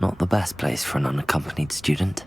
Not the best place for an unaccompanied student.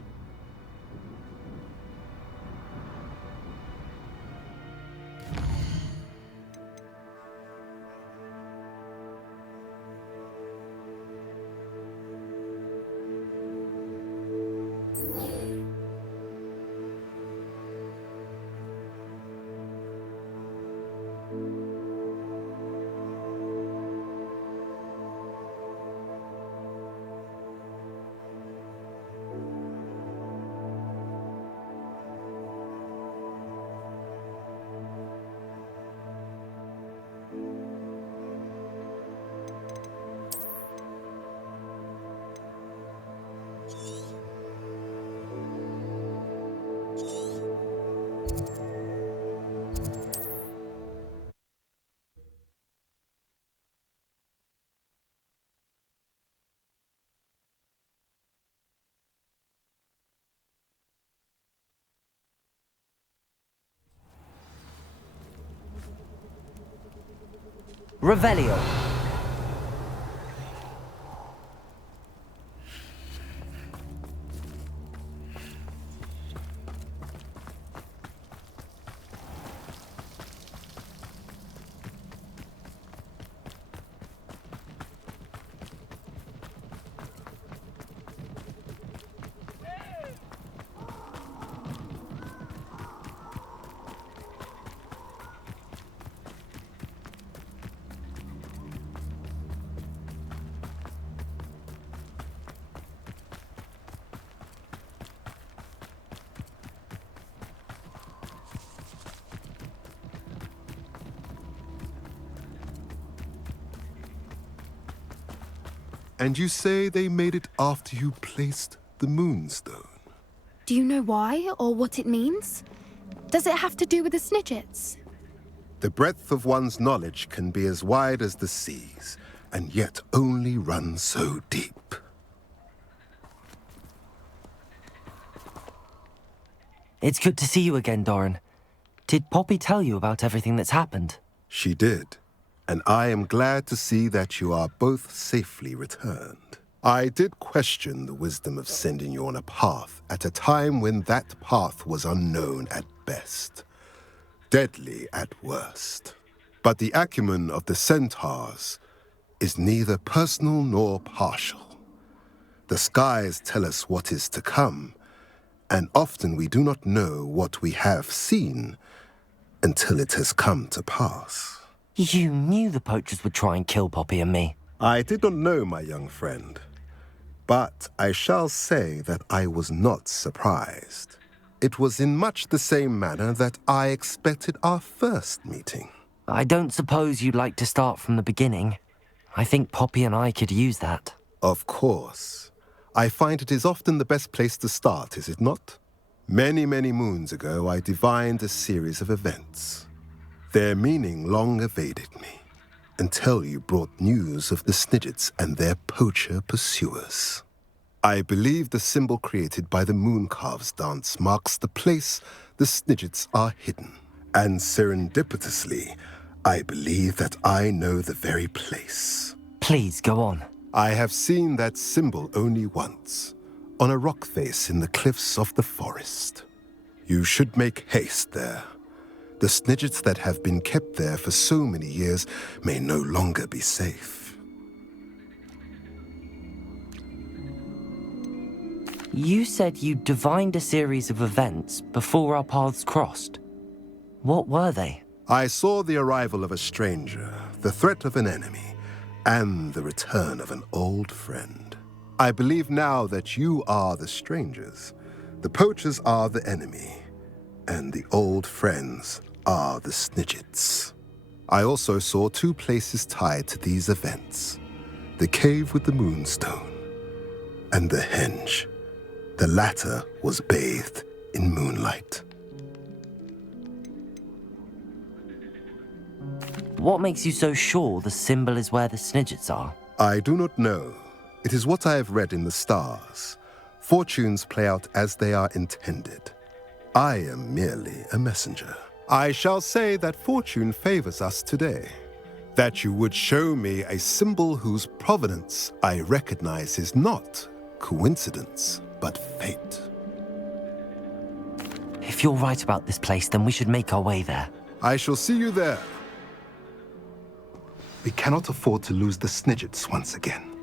Revelio. And you say they made it after you placed the moonstone? Do you know why, or what it means? Does it have to do with the Snidgets? The breadth of one's knowledge can be as wide as the seas, and yet only run so deep. It's good to see you again, Doran. Did Poppy tell you about everything that's happened? She did, and I am glad to see that you are both safely returned. I did question the wisdom of sending you on a path at a time when that path was unknown at best, deadly at worst. But the acumen of the centaurs is neither personal nor partial. The skies tell us what is to come, and often we do not know what we have seen until it has come to pass. You knew the poachers would try and kill Poppy and me. I did not know, my young friend, but I shall say that I was not surprised. It was in much the same manner that I expected our first meeting. I don't suppose you'd like to start from the beginning. I think Poppy and I could use that. Of course. I find it is often the best place to start, is it not? Many, many moons ago, I divined a series of events. Their meaning long evaded me, until you brought news of the Snidgets and their poacher pursuers. I believe the symbol created by the Mooncalves dance marks the place the Snidgets are hidden. And serendipitously, I believe that I know the very place. Please, go on. I have seen that symbol only once, on a rock face in the cliffs of the forest. You should make haste there. The Snidgets that have been kept there for so many years may no longer be safe. You said you divined a series of events before our paths crossed. What were they? I saw the arrival of a stranger, the threat of an enemy, and the return of an old friend. I believe now that you are the strangers, the poachers are the enemy, and the old friends are the Snidgets. I also saw two places tied to these events: the cave with the moonstone and the henge. The latter was bathed in moonlight. What makes you so sure the symbol is where the Snidgets are? I do not know. It is what I have read in the stars. Fortunes play out as they are intended. I am merely a messenger. I shall say that fortune favors us today. That you would show me a symbol whose provenance I recognize is not coincidence, but fate. If you're right about this place, then we should make our way there. I shall see you there. We cannot afford to lose the Snidgets once again.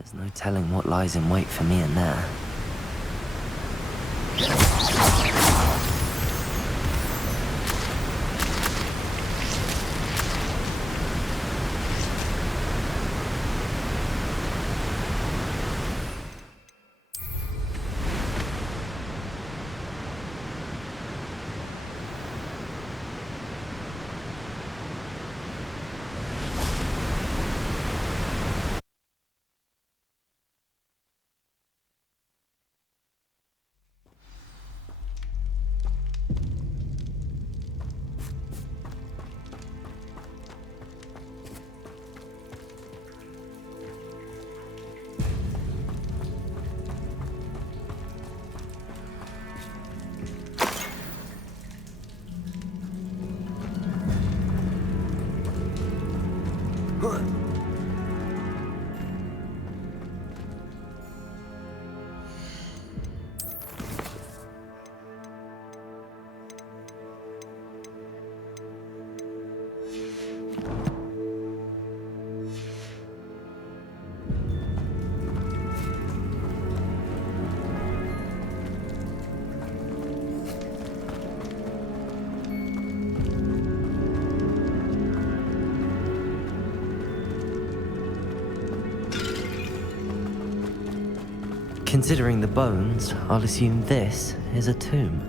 There's no telling what lies in wait for me in there. Considering the bones, I'll assume this is a tomb.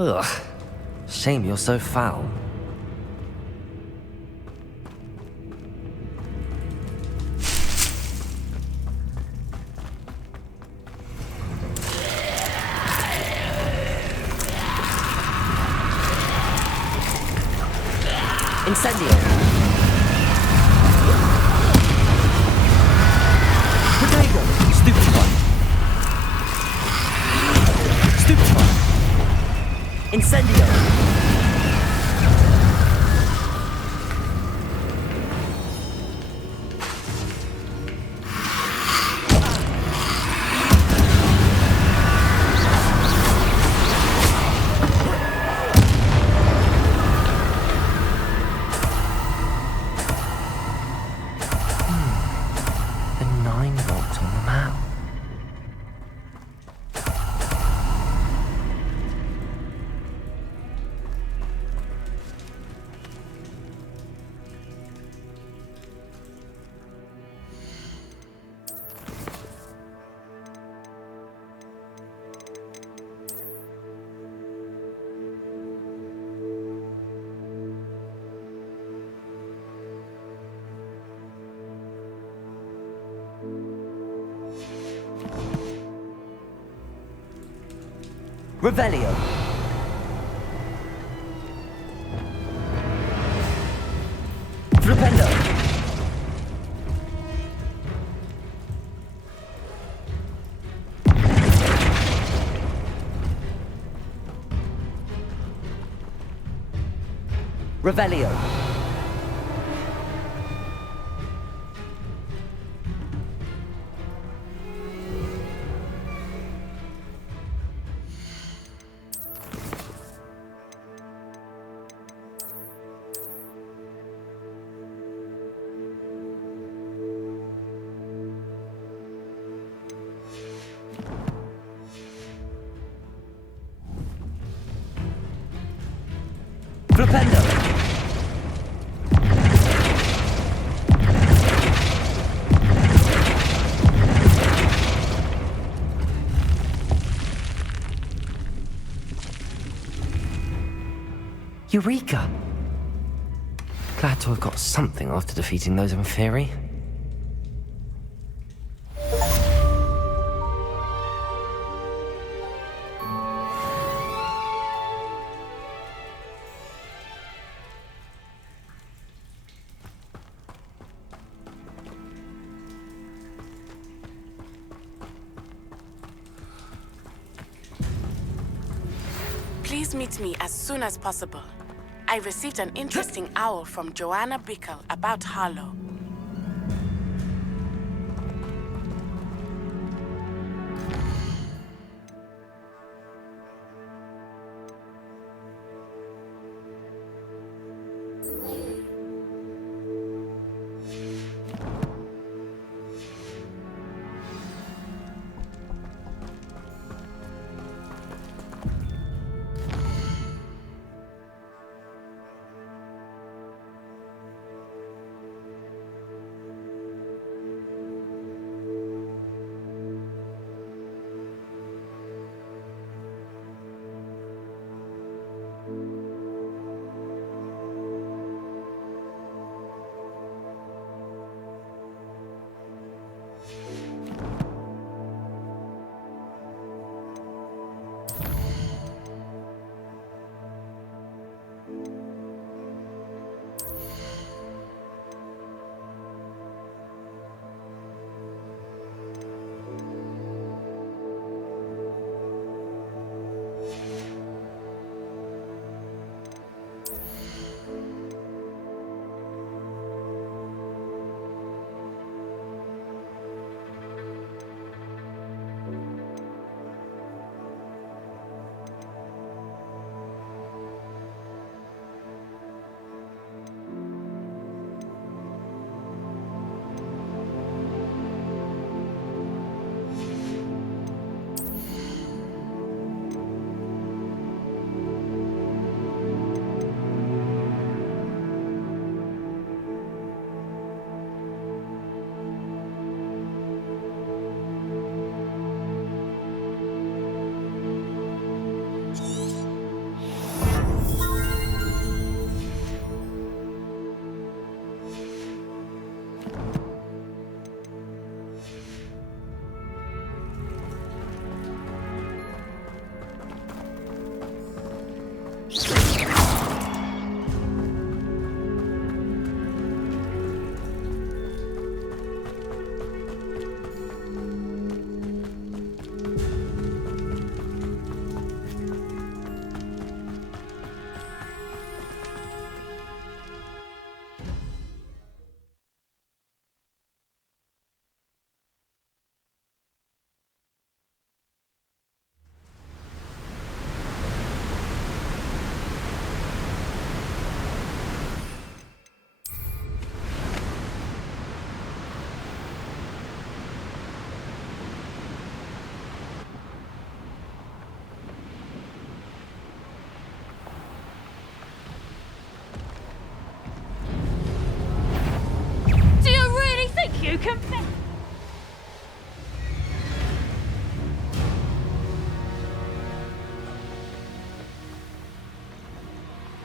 Ugh. Shame you're so foul. Incendio! Potato! Stupefy! Stupefy! Incendio! Revelio. Flipendo. Revelio. Flipendo! Eureka! Glad to have got something after defeating those in theory. Please meet me as soon as possible. I received an interesting owl from Joanna Bickle about Harlow. confess.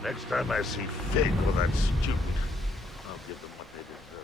Next time I see Fig or that student, I'll give them what they deserve.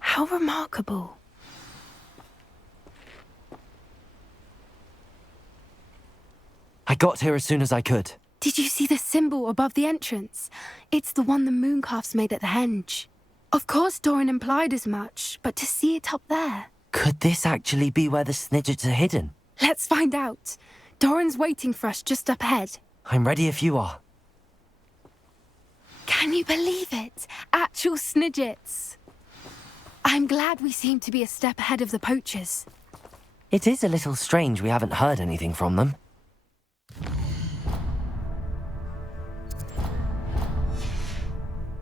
How remarkable. I got here as soon as I could. Did you see the symbol above the entrance? It's the one the mooncalfs made at the henge. Of course Doran implied as much, but to see it up there... Could this actually be where the snidgets are hidden? Let's find out. Doran's waiting for us just up ahead. I'm ready if you are. Can you believe it? Actual snidgets. I'm glad we seem to be a step ahead of the poachers. It is a little strange we haven't heard anything from them.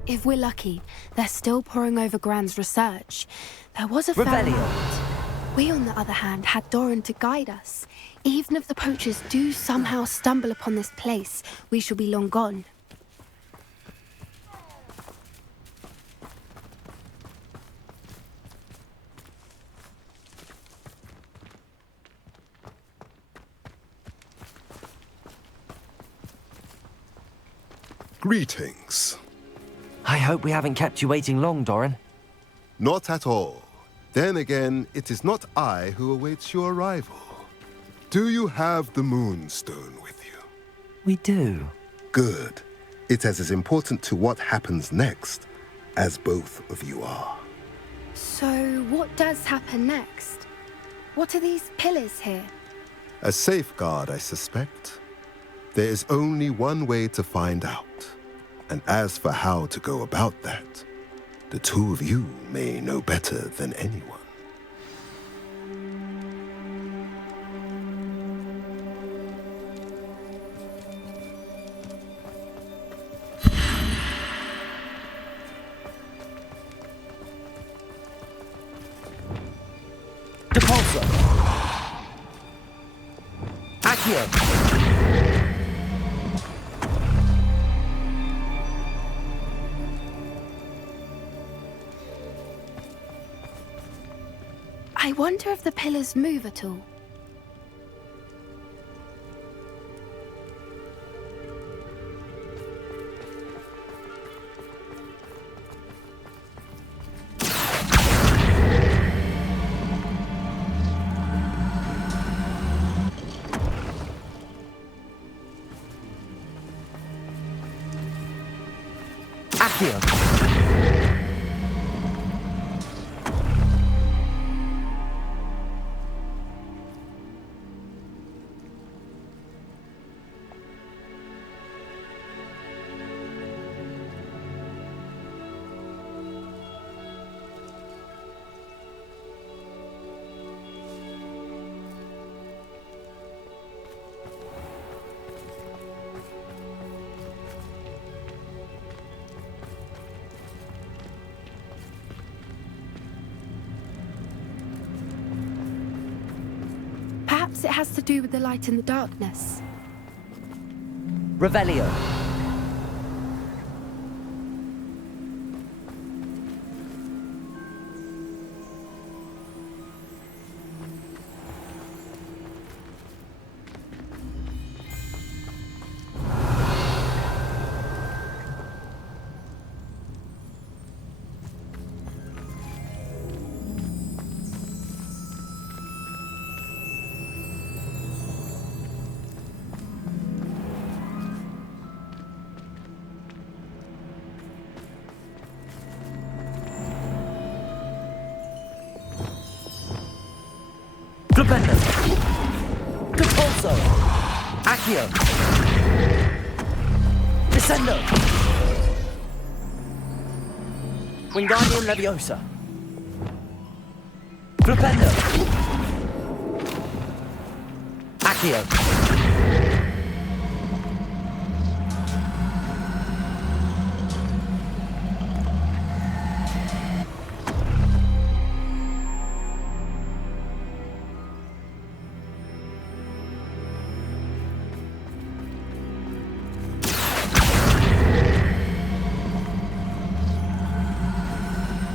If we're lucky, they're still poring over Gran's research. There was a Revelio. We, on the other hand, had Doran to guide us. Even if the poachers do somehow stumble upon this place, we shall be long gone. Greetings. I hope we haven't kept you waiting long, Doran. Not at all. Then again, it is not I who awaits your arrival. Do you have the Moonstone with you? We do. Good. It is as important to what happens next as both of you are. So, what does happen next? What are these pillars here? A safeguard, I suspect. There is only one way to find out. And as for how to go about that, the two of you may know better than anyone. Depulso! Accio! I wonder if the pillars move at all. Accio! Perhaps it has to do with the light in the darkness. Revelio. Flipendo. Depulso. Accio. Descendo. Wingardium Leviosa. Flipendo. Accio.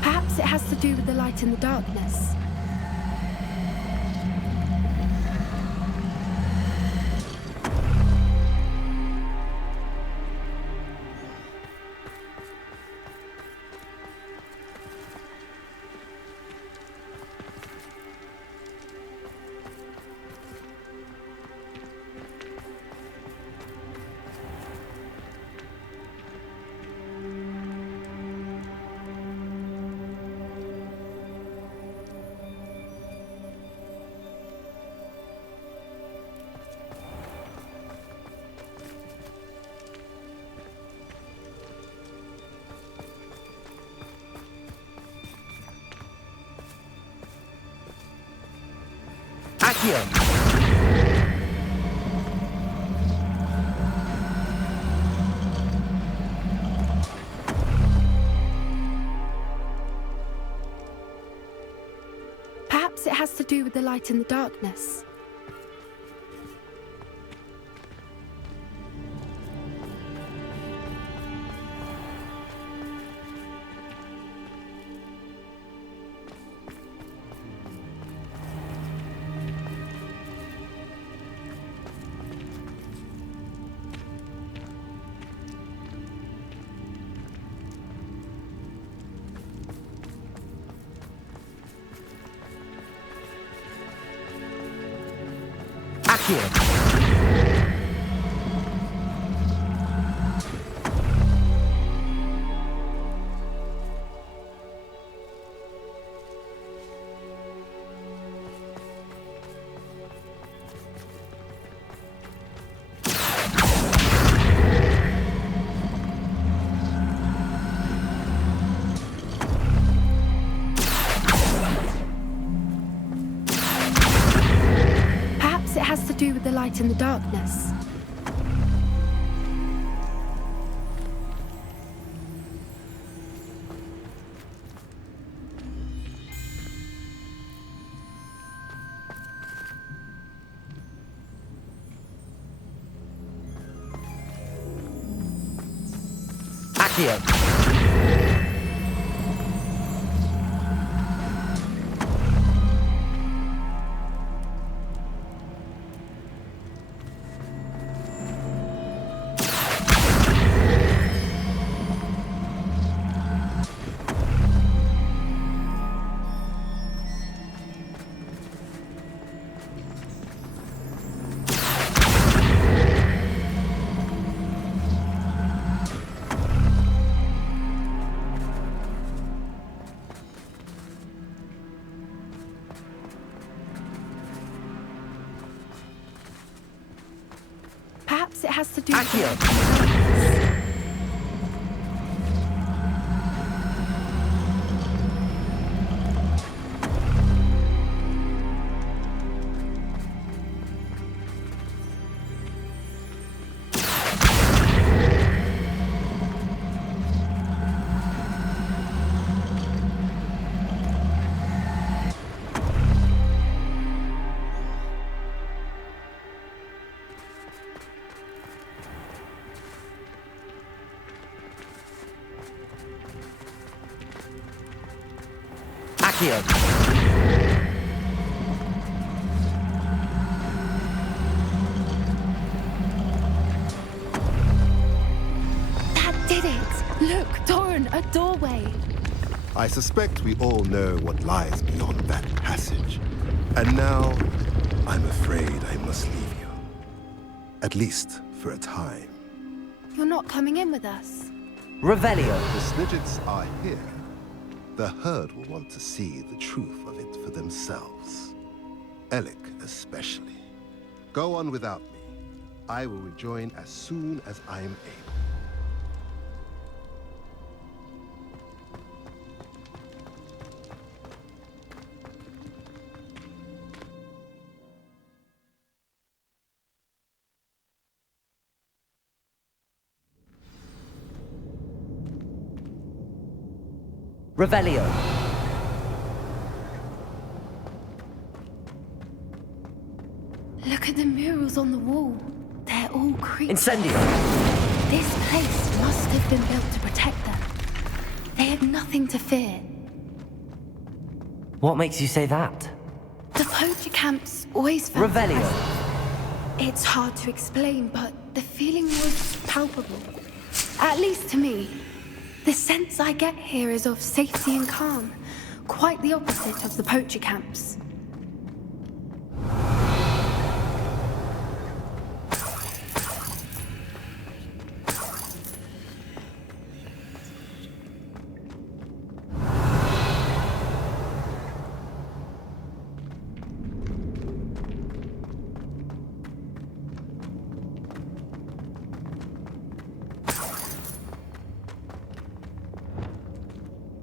Perhaps it has to do with the light and the darkness. Accio. Perhaps it has to do with the light and the darkness. Accio. Perhaps it has to do with the light and the darkness. Accio. Perhaps it has to do with Accio. the darkness. Accio. That did it! Look, Doran, a doorway. I suspect we all know what lies beyond that passage. And now, I'm afraid I must leave you. At least for a time. You're not coming in with us. Revelio. The Snidgets are here. The herd will want to see the truth of it for themselves. Alec especially. Go on without me. I will rejoin as soon as I am able. Revelio. Look at the murals on the wall. They're all creepy. Incendio. This place must have been built to protect them. They had nothing to fear. What makes you say that? The poacher camps always felt Revelio. oppressive. It's hard to explain, but the feeling was palpable. At least to me. The sense I get here is of safety and calm. Quite the opposite of the poacher camps.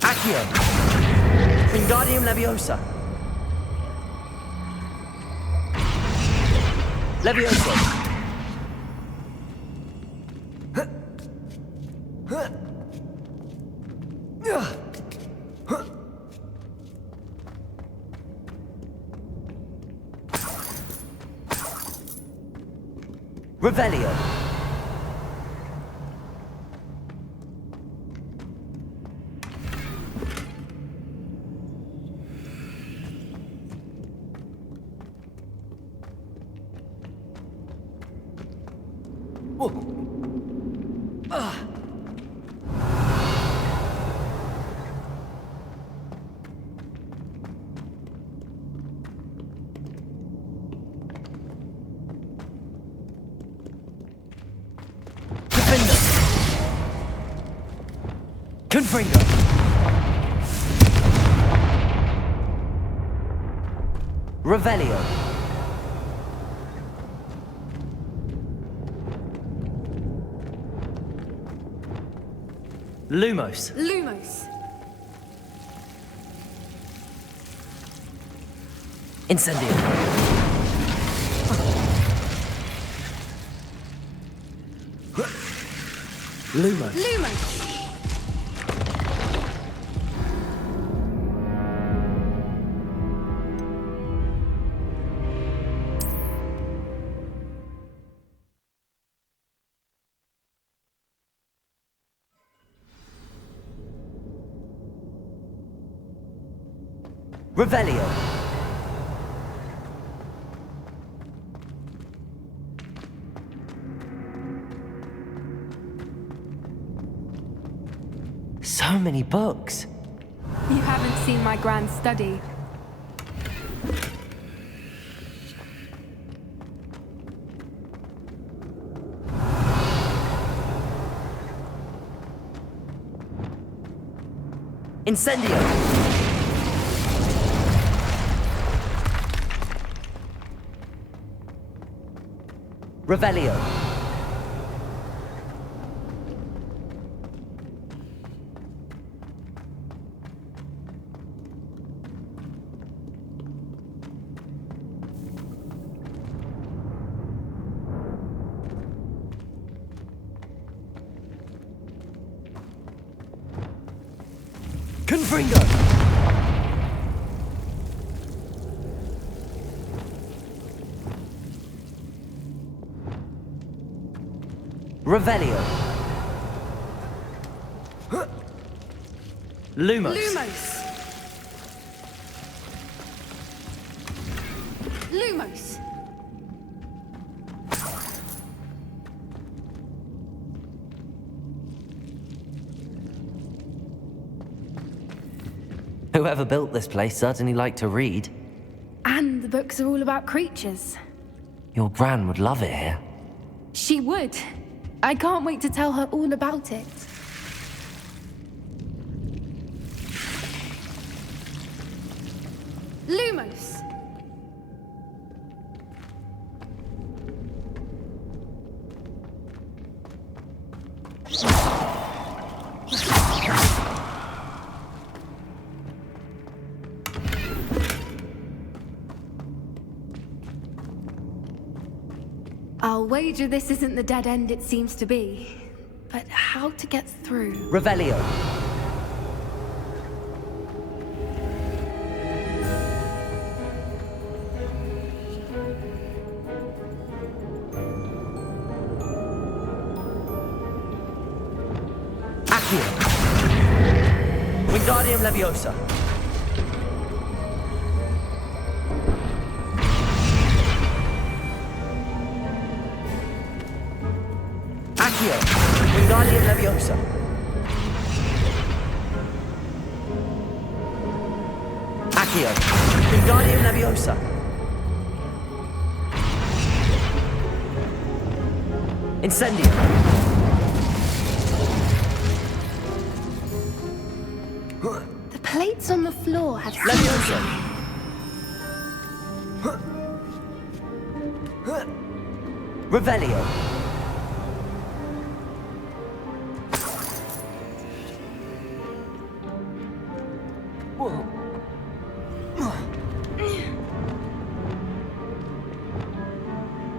Accio. Wingardium Leviosa. Leviosa. Revelio. Confringo. Revelio. Lumos. Lumos. Incendio. Lumos. Lumos. Revelio. So many books. You haven't seen my grand study. Incendio. Revelio. Confringo. Revelio. Lumos. Lumos. Lumos. Whoever built this place certainly liked to read. And the books are all about creatures. Your Gran would love it here. She would. I can't wait to tell her all about it. Lumos. I'll wager this isn't the dead end it seems to be. But how to get through? Revelio. Accio. Wingardium Leviosa. Accio. Wingardium Leviosa. Accio. Wingardium Leviosa. Incendio. The plates on the floor have Leviosa. Revelio.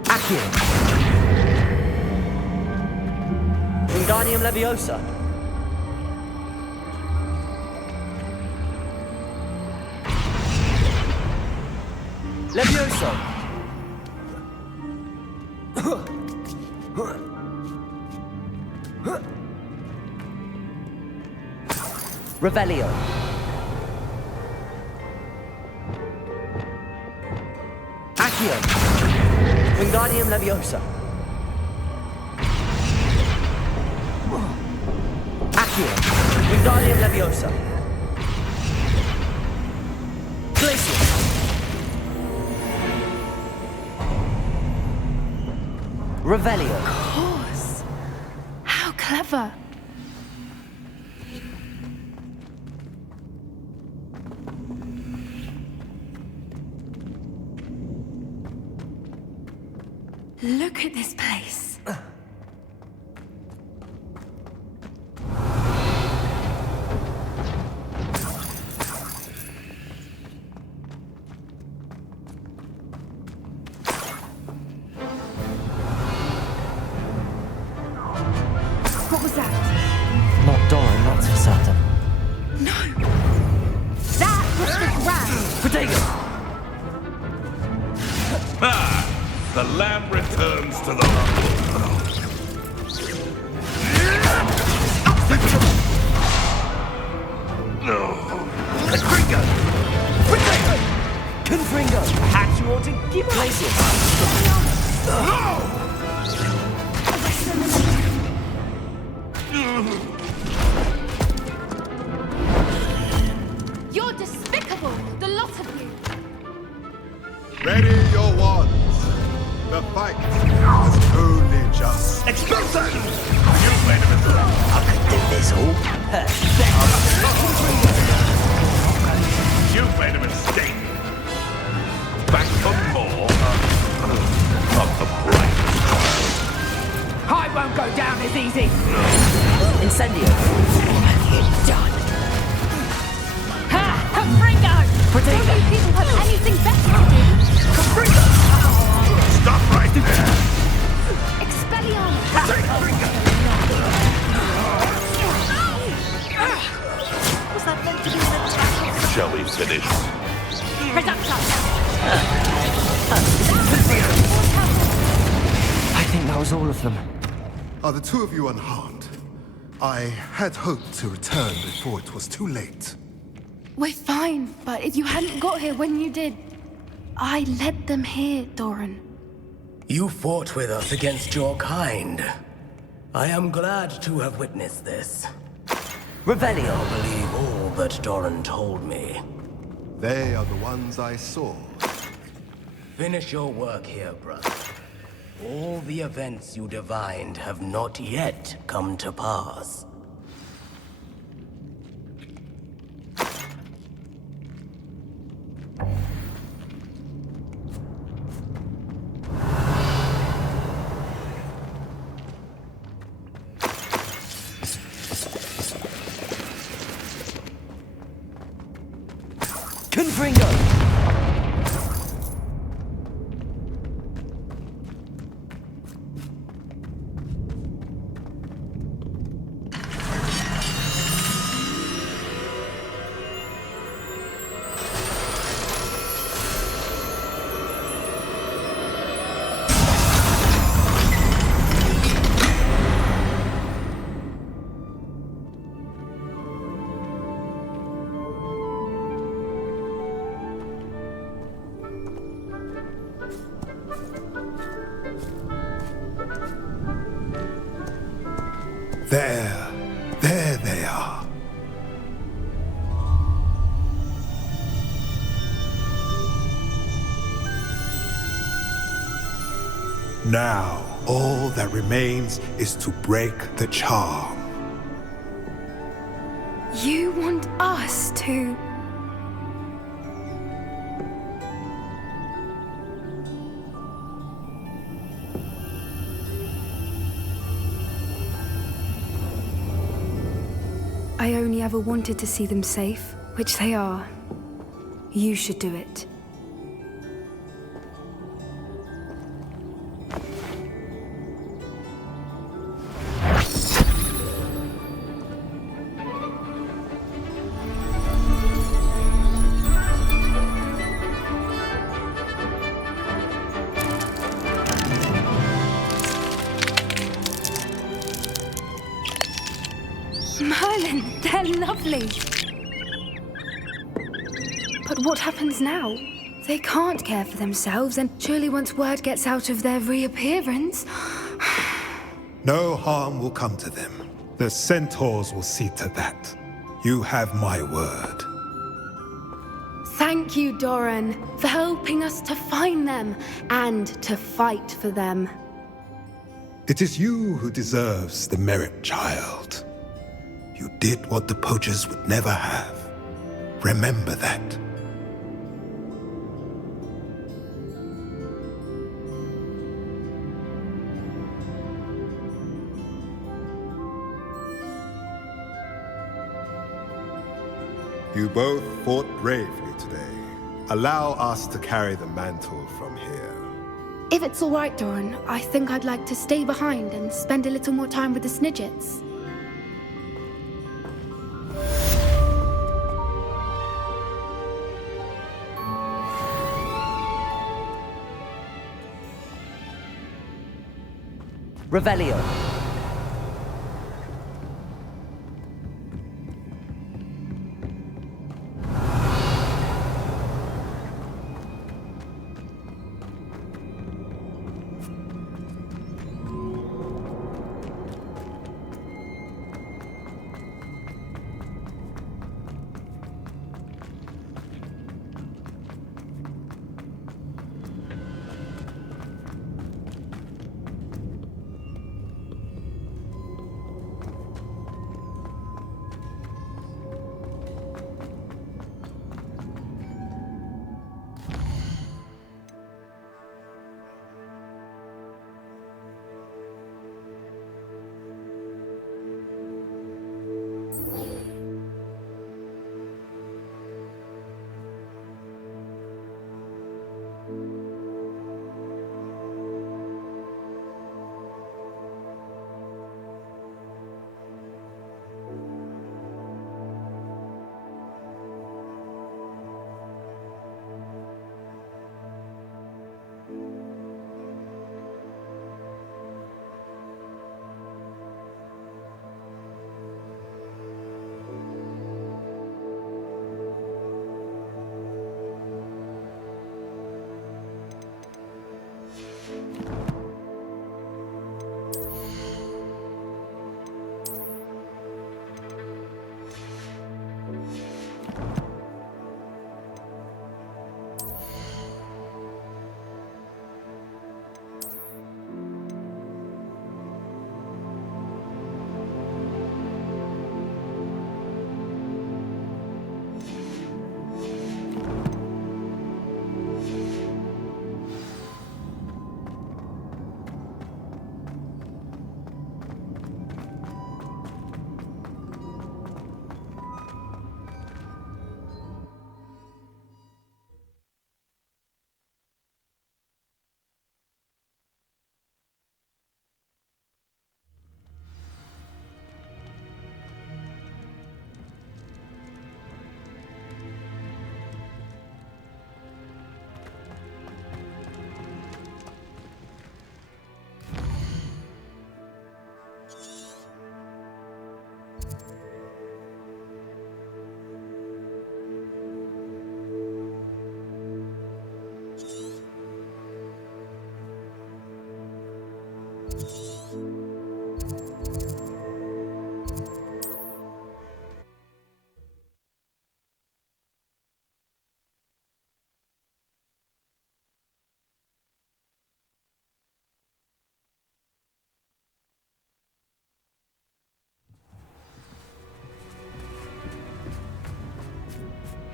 Accio. Wingardium Leviosa. Levioso. Revelio. Accio. Wingardium Leviosa. Accio. Wingardium Leviosa. Glacius. Revelio. Of course. How clever. Look at this place. What was that? Not Doran, that's for certain. No! That was the ground! Protego! Ah! The lamb returns to the humble. Confringo! Protego! Confringo! Perhaps you ought to give up. Glacius! You're despicable, the lot of you! Ready your wands. The fight is only just. Expulsion! You've made a mistake. I could do this all. You've made a mistake. Back for more of the bright. I won't go down as easy. Incendio! You're done. Ha! Confringo! Don't you people have anything better to do? Confringo! Stop right there. Expelliarmus! Was that meant to be an attack? Shall we finish? I think that was all of them. Are the two of you unharmed? I had hoped to return before it was too late. We're fine, but if you hadn't got here when you did, I led them here, Doran. You fought with us against your kind. I am glad to have witnessed this. Revelio! I believe all that Doran told me. They are the ones I saw. Finish your work here, brother. All the events you divined have not yet come to pass. Confringo! There they are. Now, all that remains is to break the charm. You want us to... I only ever wanted to see them safe, which they are. You should do it. Merlin, they're lovely. But what happens now? They can't care for themselves, and surely once word gets out of their reappearance... No harm will come to them. The centaurs will see to that. You have my word. Thank you, Doran, for helping us to find them and to fight for them. It is you who deserves the merit, child. You did what the poachers would never have. Remember that. You both fought bravely today. Allow us to carry the mantle from here. If it's all right, Doran, I think I'd like to stay behind and spend a little more time with the Snidgets. Revelio.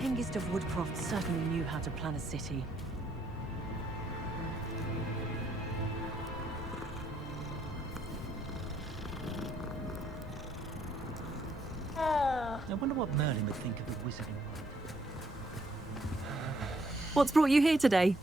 Hengist of Woodcroft certainly knew how to plan a city. I wonder what Merlin would think of the wizarding world. What's brought you here today?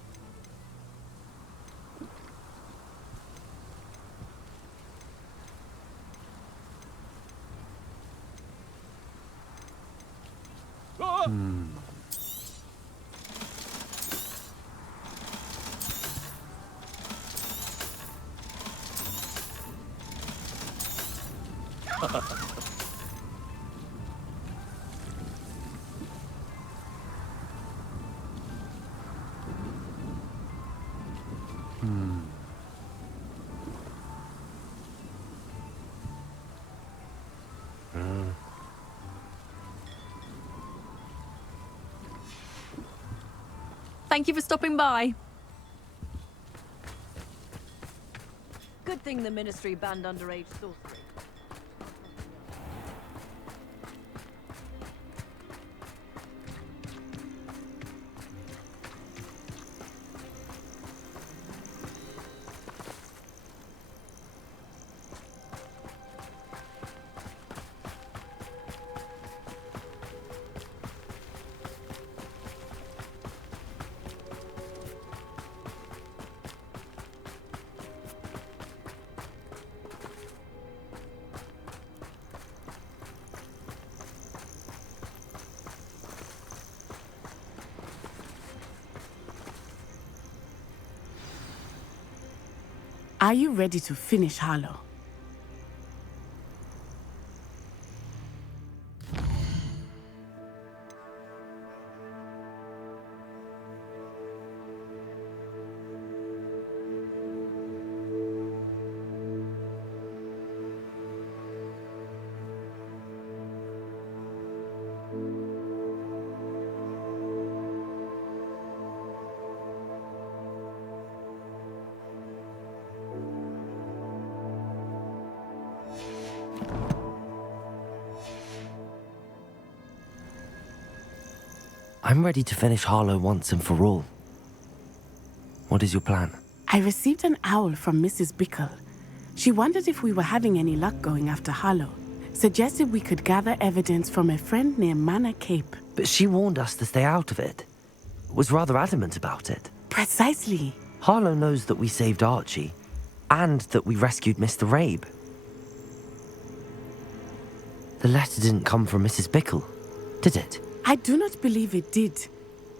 Thank you for stopping by. Good thing the Ministry banned underage sorcery. Are you ready to finish Harlow? I'm ready to finish Harlow once and for all. What is your plan? I received an owl from Mrs. Bickle. She wondered if we were having any luck going after Harlow. Suggested we could gather evidence from a friend near Manor Cape. But she warned us to stay out of it. Was rather adamant about it. Precisely. Harlow knows that we saved Archie, and that we rescued Mr. Rabe. The letter didn't come from Mrs. Bickle, did it? I do not believe it did.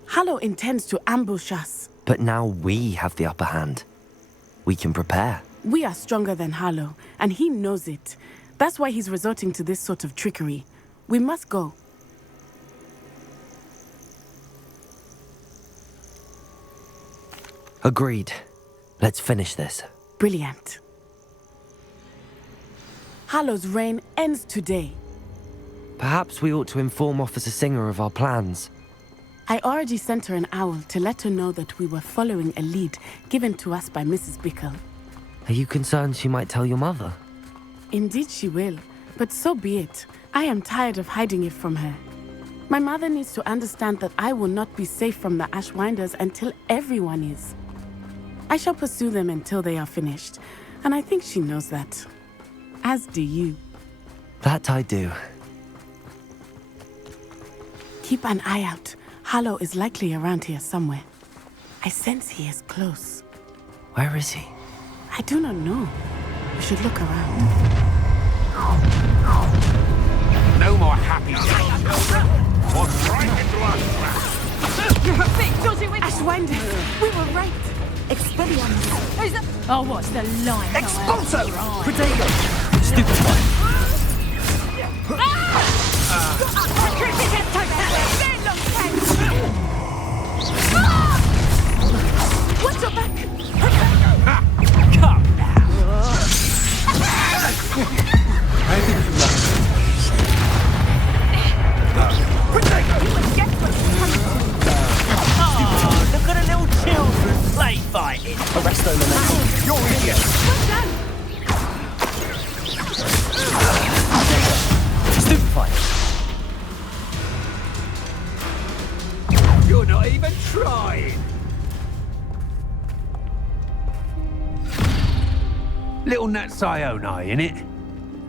Harlow intends to ambush us. But now we have the upper hand. We can prepare. We are stronger than Harlow, and he knows it. That's why he's resorting to this sort of trickery. We must go. Agreed. Let's finish this. Brilliant. Harlow's reign ends today. Perhaps we ought to inform Officer Singer of our plans. I already sent her an owl to let her know that we were following a lead given to us by Mrs. Bickle. Are you concerned she might tell your mother? Indeed she will, but so be it. I am tired of hiding it from her. My mother needs to understand that I will not be safe from the Ashwinders until everyone is. I shall pursue them until they are finished, and I think she knows that. As do you. That I do. Keep an eye out. Harlow is likely around here somewhere. I sense he is close. Where is he? I do not know. We should look around. No more happy days. What's right into us? Ashwinders! We were right! Expelliarmus! Who's that? Oh, what's the line? Expulso! Protego! Stupid one! Watch your back! Come now. I think you love Oh, look at the little children play fighting. Arrest them and then... You're idiot. Stupefy! You're not even trying! Little Nat Sione, innit?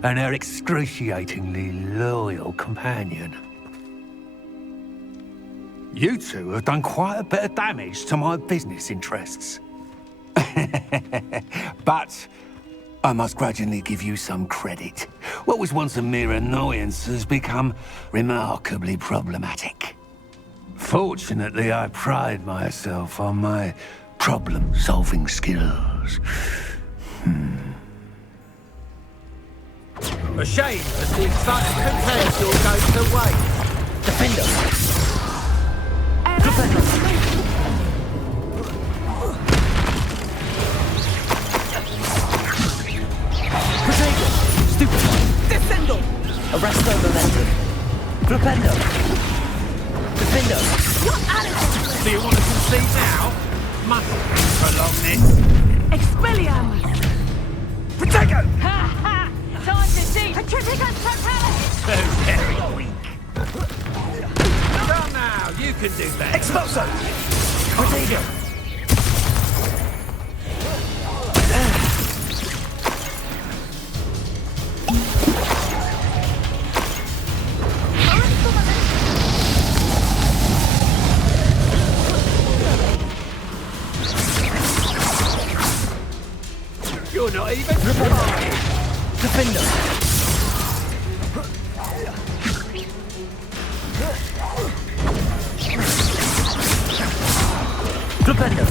And her excruciatingly loyal companion. You two have done quite a bit of damage to my business interests. But I must grudgingly give you some credit. What was once a mere annoyance has become remarkably problematic. Fortunately, I pride myself on my problem-solving skills. A shame as the exciting potential goes to waste. Defender! Protego! Stupefy! Descendo! Arresto momentum. Flipendo! Defendo! You're out of it! Do you want to concede now? Must prolong this. Expelliarmus! Protego! Ha ha! Time to see Patricica's totality! So very weak. Come now, you can do that. Expulso! Protego! You're not even trying. Defender! Flipendo!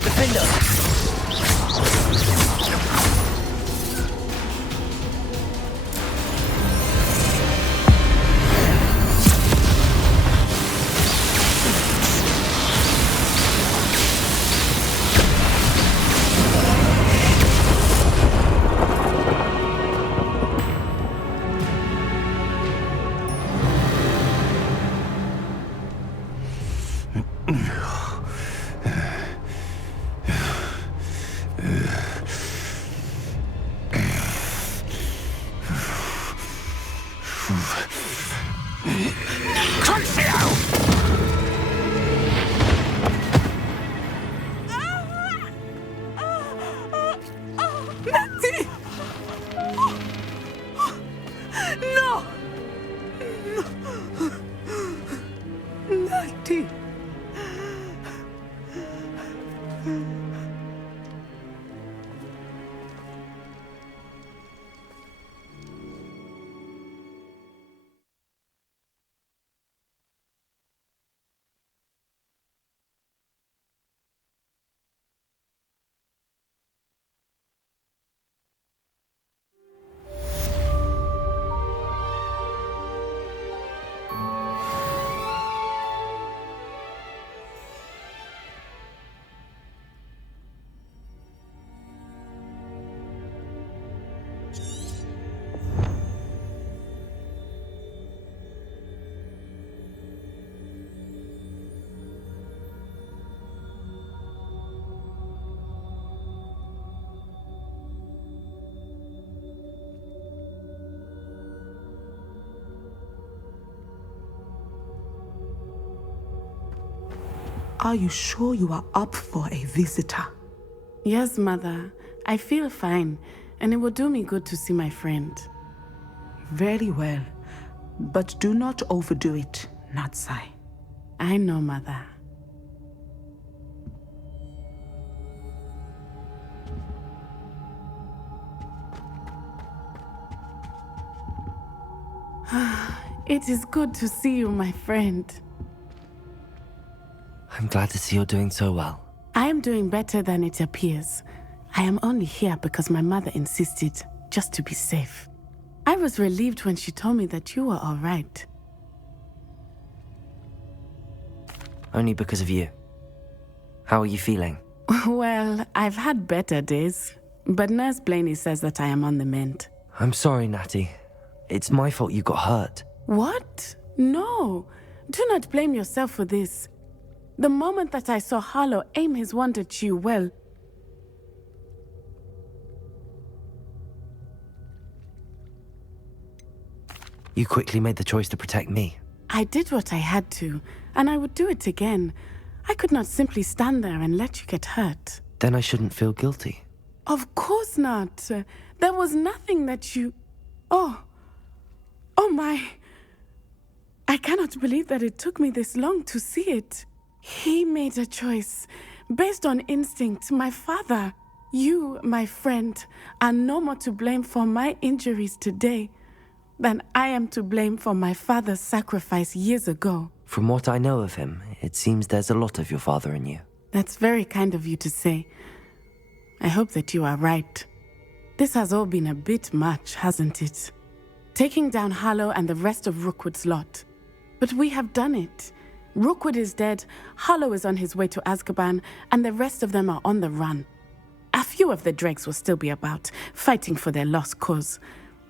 Defender! No! Natty! Are you sure you are up for a visitor? Yes, Mother. I feel fine, and it will do me good to see my friend. Very well. But do not overdo it, Natsai. I know, Mother. It is good to see you, my friend. I'm glad to see you're doing so well. I am doing better than it appears. I am only here because my mother insisted, just to be safe. I was relieved when she told me that you were all right. Only because of you. How are you feeling? Well, I've had better days, but Nurse Blaney says that I am on the mend. I'm sorry, Natty. It's my fault you got hurt. What? No. Do not blame yourself for this. The moment that I saw Harlow aim his wand at you, well... You quickly made the choice to protect me. I did what I had to, and I would do it again. I could not simply stand there and let you get hurt. Then I shouldn't feel guilty. Of course not. There was nothing that you... Oh my... I cannot believe that it took me this long to see it. He made a choice based on instinct. My father, you, my friend, are no more to blame for my injuries today than I am to blame for my father's sacrifice years ago. From what I know of him, it seems there's a lot of your father in you. That's very kind of you to say. I hope that you are right. This has all been a bit much, hasn't it? Taking down Harlow and the rest of Rookwood's lot. But we have done it. Rookwood is dead, Harlow is on his way to Azkaban, and the rest of them are on the run. A few of the dregs will still be about, fighting for their lost cause.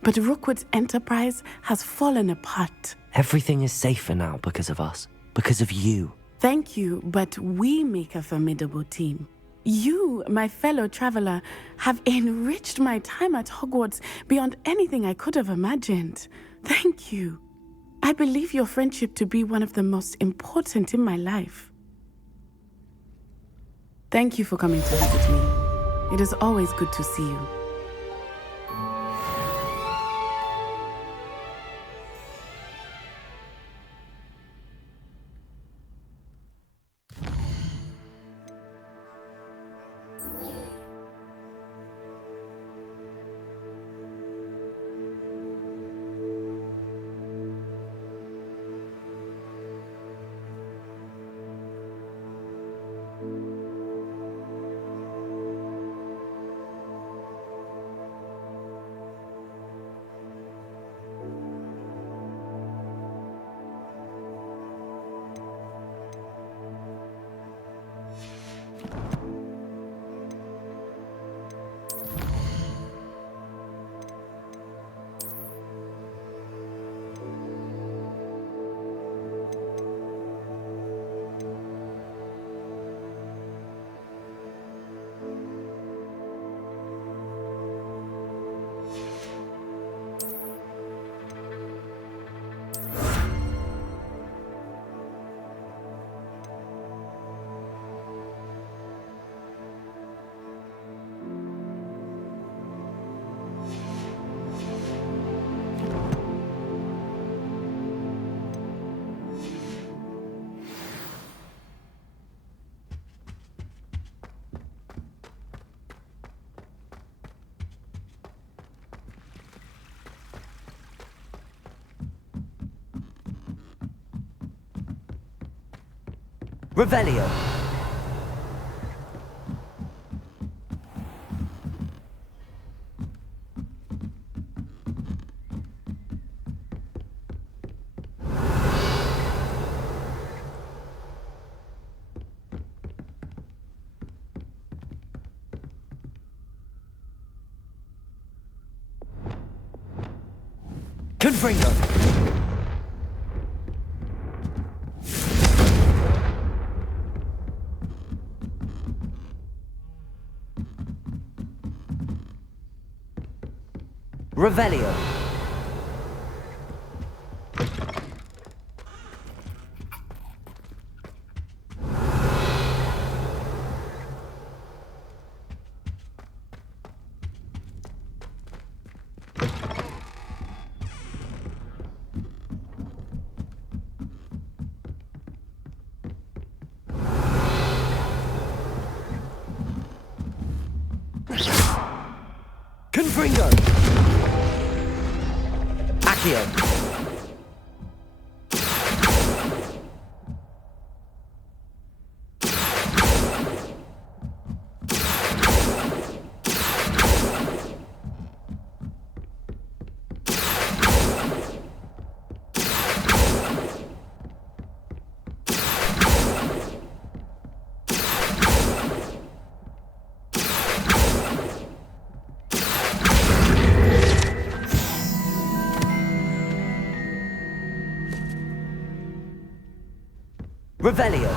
But Rookwood's enterprise has fallen apart. Everything is safer now because of us. Because of you. Thank you, but we make a formidable team. You, my fellow traveler, have enriched my time at Hogwarts beyond anything I could have imagined. Thank you. I believe your friendship to be one of the most important in my life. Thank you for coming to visit me. It is always good to see you. Revelio. Confringo. Revelio. Confringo. Accio. Revelio.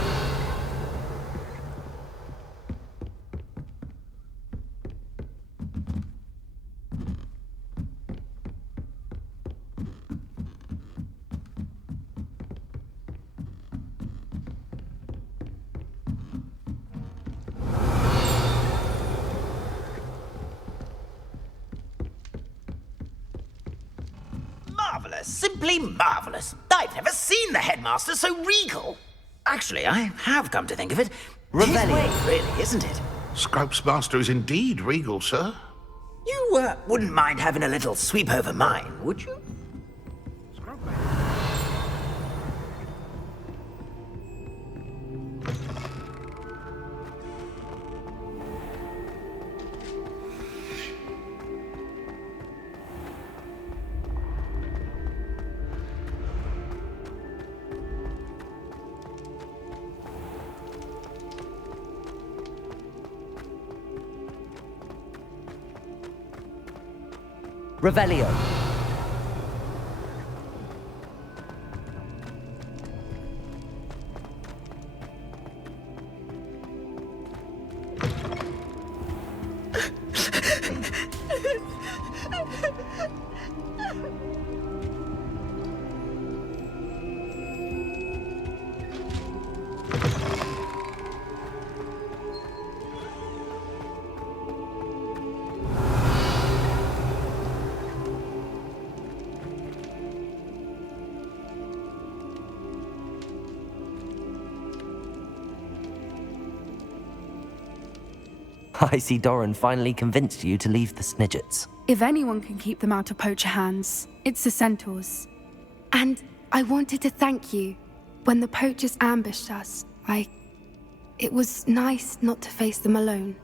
marvelous. Simply marvelous. I've never seen the headmaster so regal. Actually, I have come to think of it. His way, really, isn't it? Scrope's master is indeed regal, sir. You wouldn't mind having a little sweep over mine, would you? Revelio. I see Doran finally convinced you to leave the Snidgets. If anyone can keep them out of poacher hands, it's the centaurs. And I wanted to thank you. When the poachers ambushed us, it was nice not to face them alone.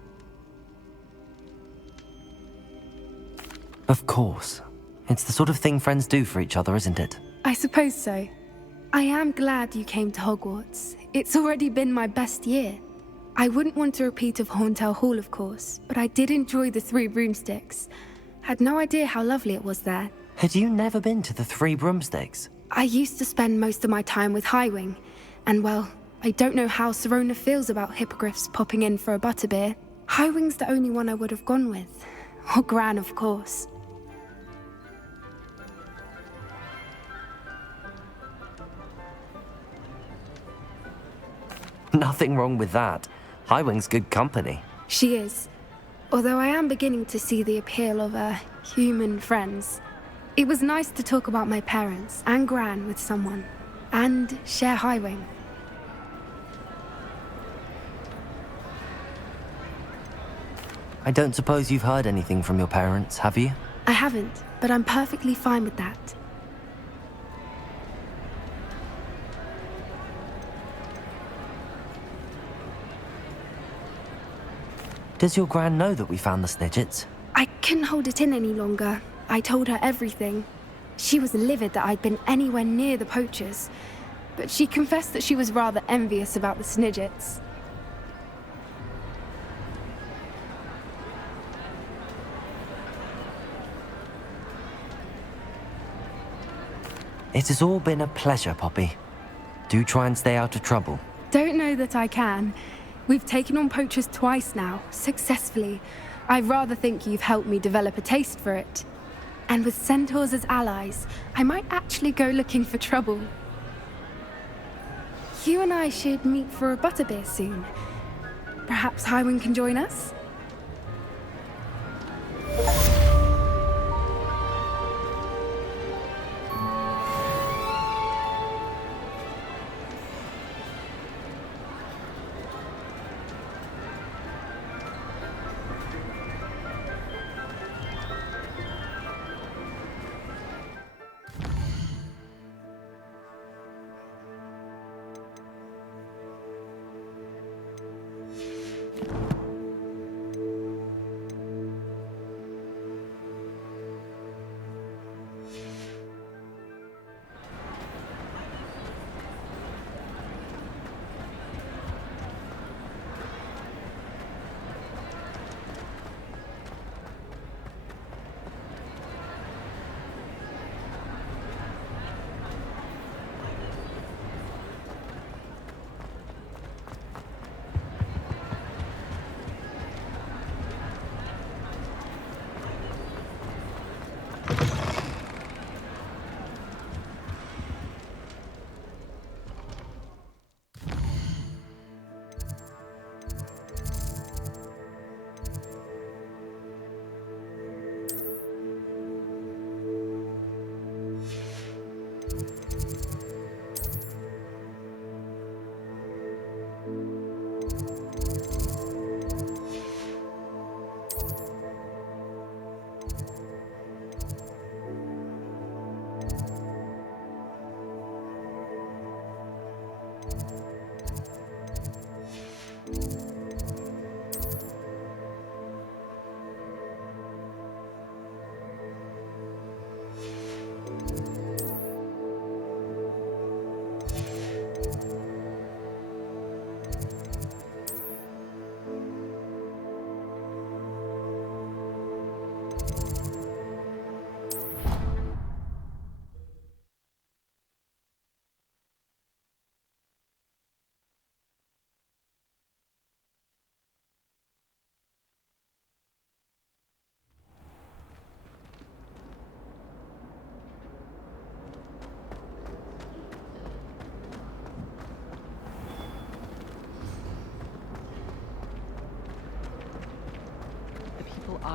Of course. It's the sort of thing friends do for each other, isn't it? I suppose so. I am glad you came to Hogwarts. It's already been my best year. I wouldn't want a repeat of Hauntel Hall, of course, but I did enjoy the Three Broomsticks. Had no idea how lovely it was there. Had you never been to the Three Broomsticks? I used to spend most of my time with Highwing, and well, I don't know how Serona feels about hippogriffs popping in for a butterbeer. Highwing's the only one I would have gone with. Or Gran, of course. Nothing wrong with that. Highwing's good company. She is. Although I am beginning to see the appeal of human friends. It was nice to talk about my parents and Gran with someone. And share Highwing. I don't suppose you've heard anything from your parents, have you? I haven't, but I'm perfectly fine with that. Does your Gran know that we found the Snidgets? I couldn't hold it in any longer. I told her everything. She was livid that I'd been anywhere near the poachers, but she confessed that she was rather envious about the Snidgets. It has all been a pleasure, Poppy. Do try and stay out of trouble. Don't know that I can. We've taken on poachers twice now, successfully. I rather think you've helped me develop a taste for it. And with centaurs as allies, I might actually go looking for trouble. You and I should meet for a butterbeer soon. Perhaps Highwing can join us?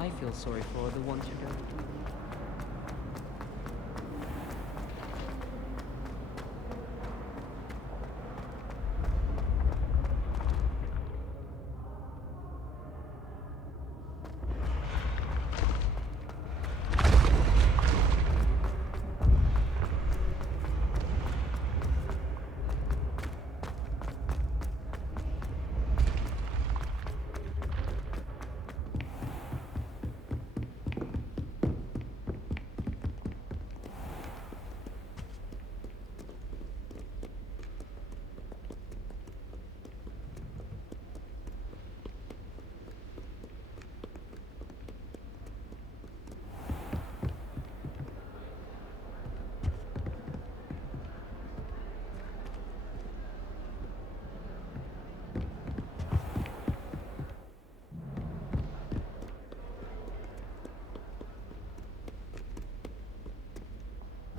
I feel sorry for the ones you don't.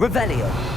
Revelio.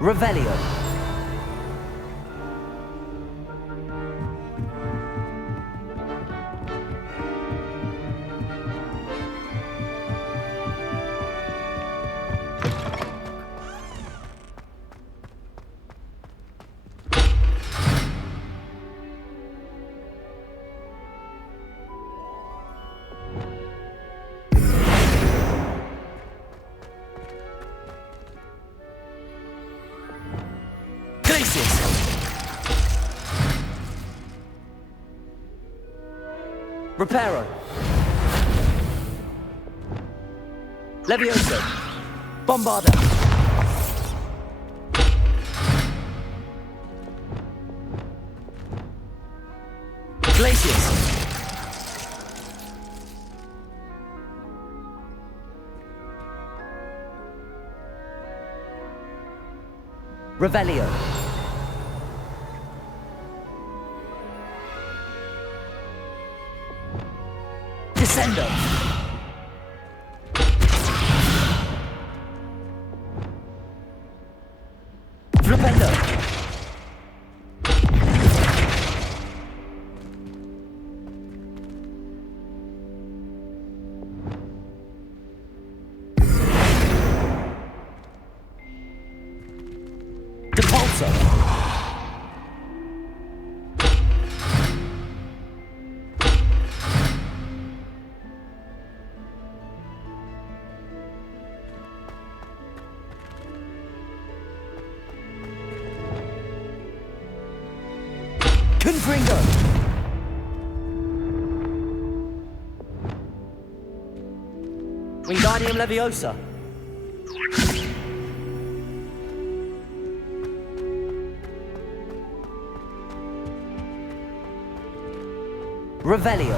Revelio. Reparo. Levioso. Bombarda. Glacius. Revelio. Descendo. Flipendo. Depulso. Confringo. Wingardium Leviosa. Revelio.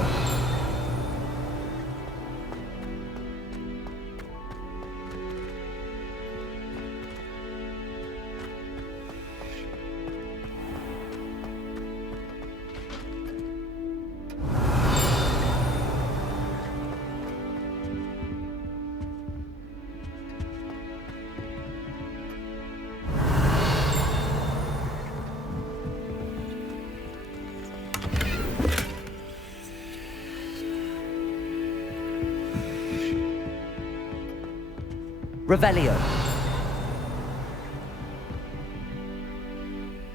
Revelio.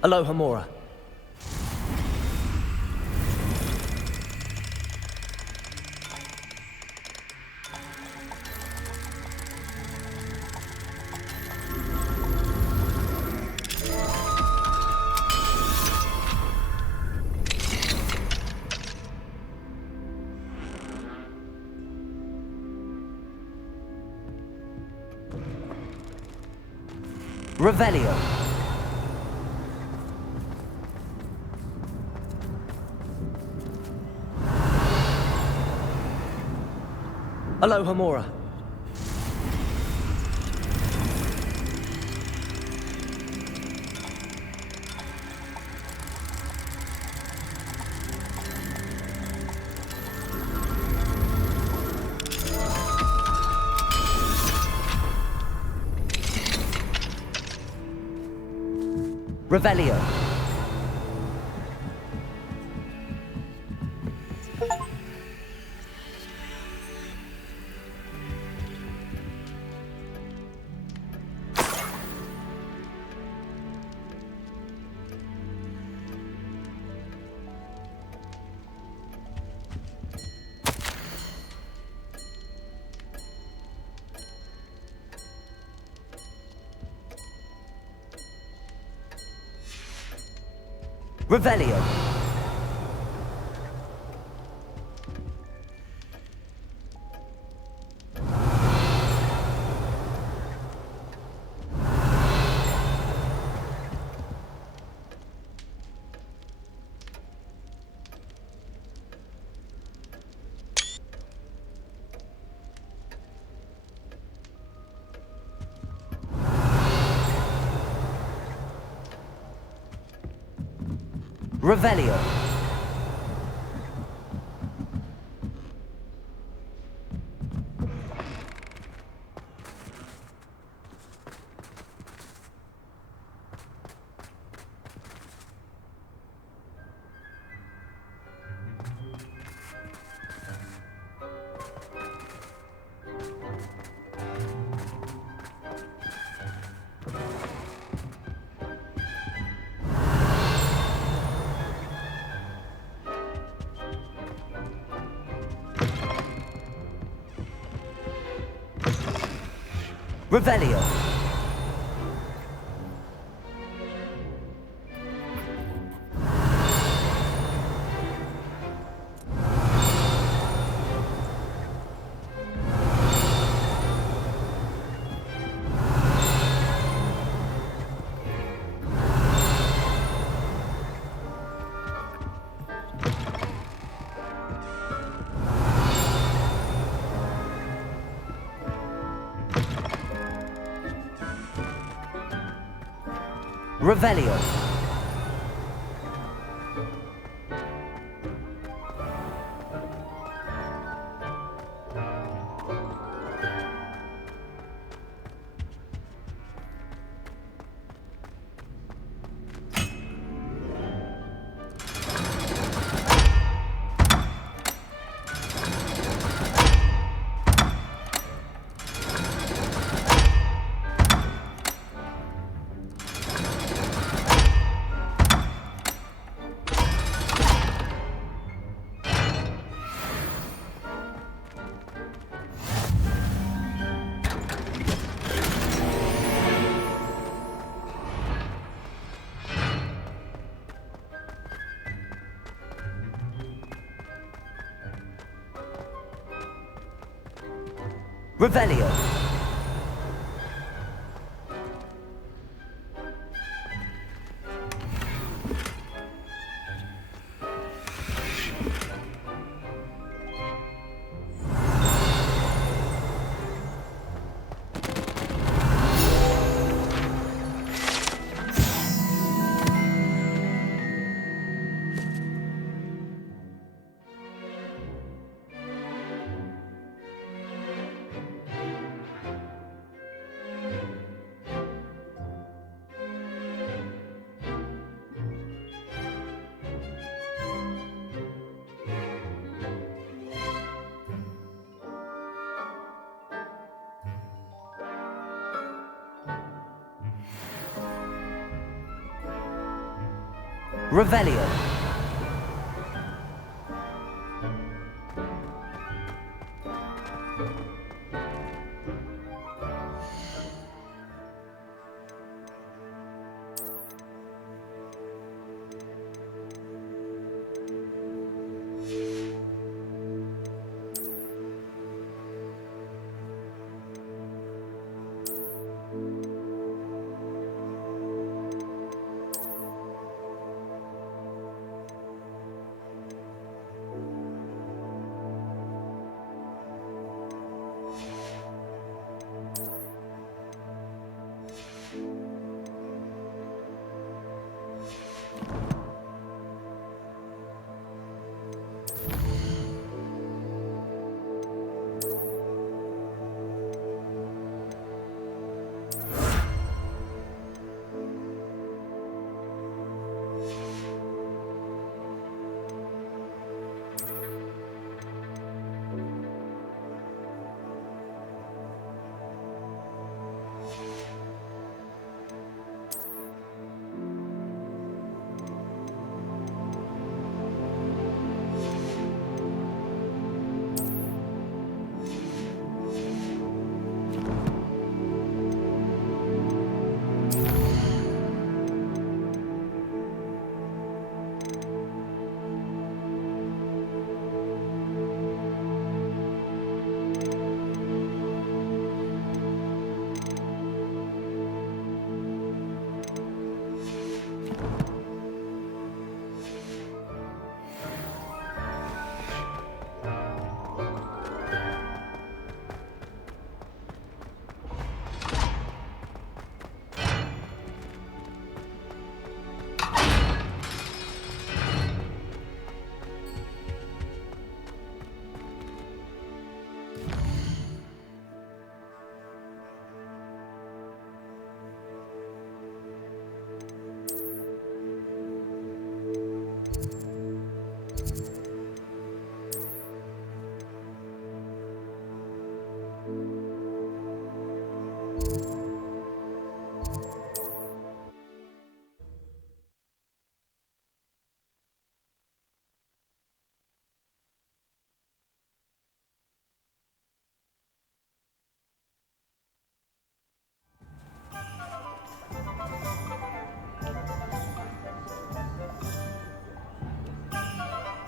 Aloha Mora. Revelio. Aloha Mora. Revelio. Revelio. Revelio. Revelio. Revelio. Revelio. Revelio.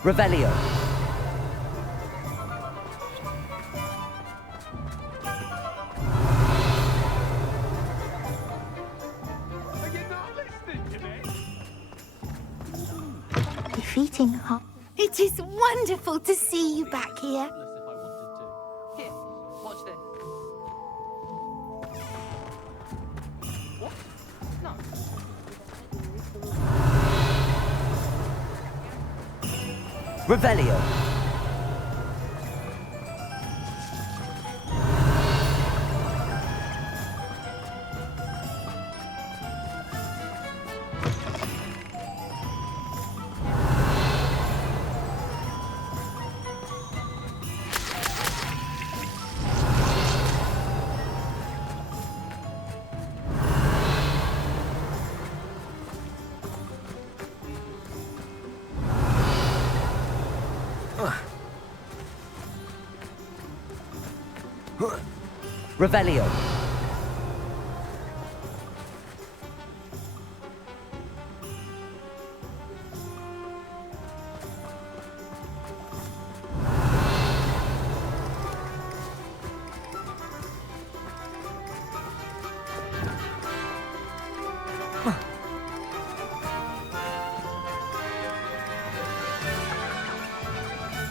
Revelio. Defeating her. It is wonderful to see you back here. Here, watch this. What? No. Revelio. Revelio.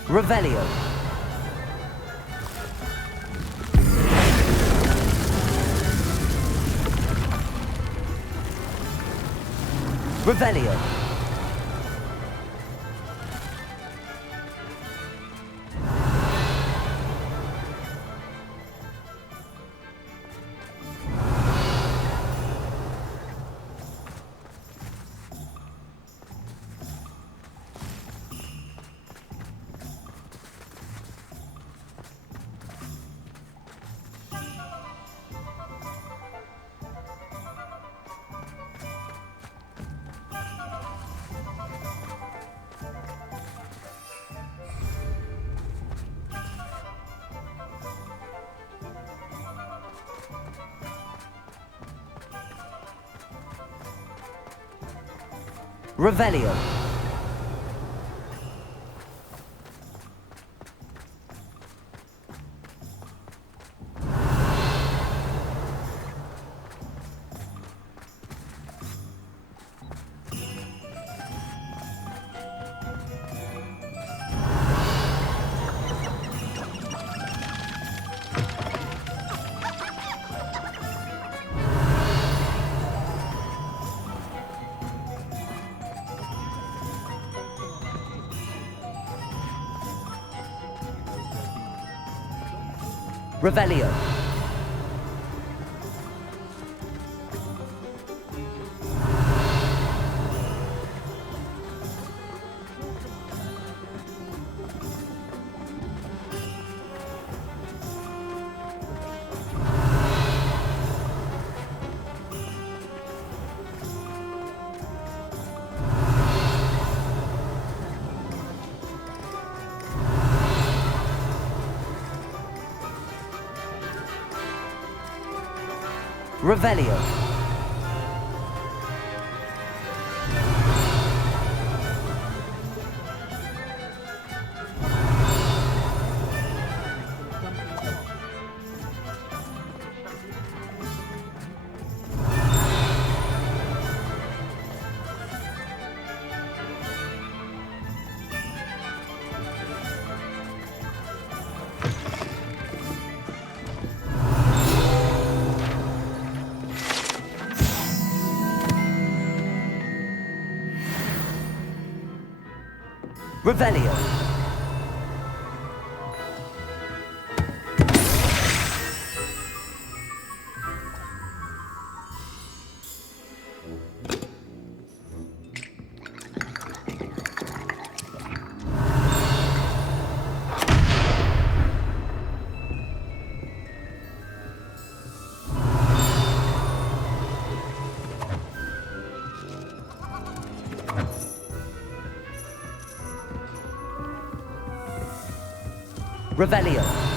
Revelio. Revelio. Revelio. Revelio. Revelio. Revelio. Revelio.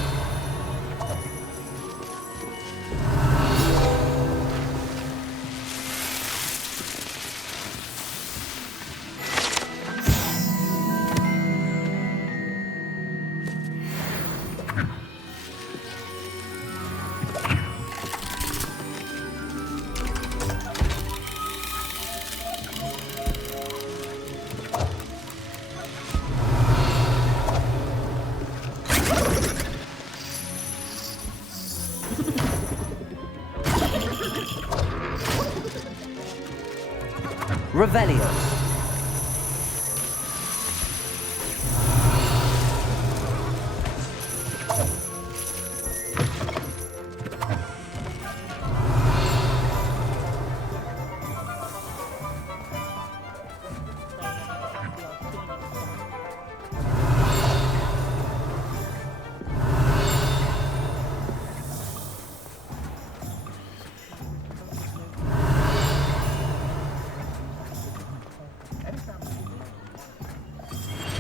Revelio.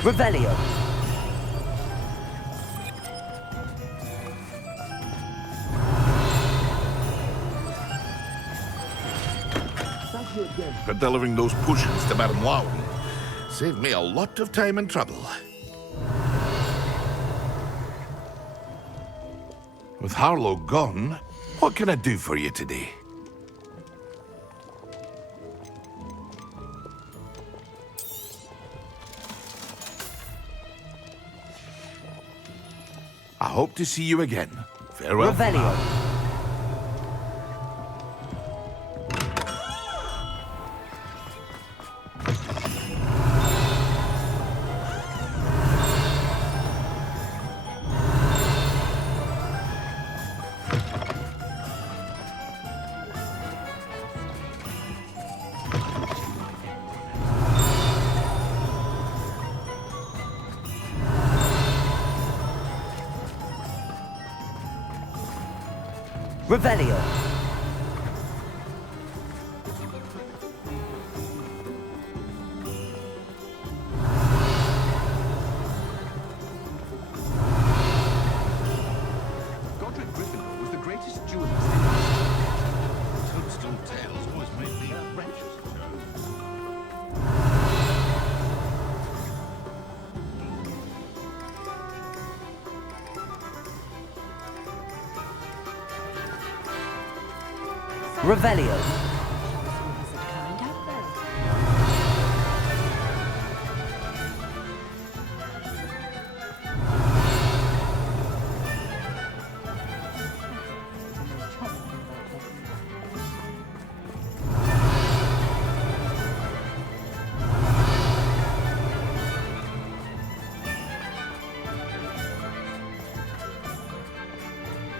Revelio. For delivering those potions to Madame Lowen. Saved me a lot of time and trouble. With Harlow gone, what can I do for you today? I hope to see you again. Farewell. Revelio. Revelio. Godric Gryffindor was the greatest duelist. Tombstone tales always made me wretched. Revelio.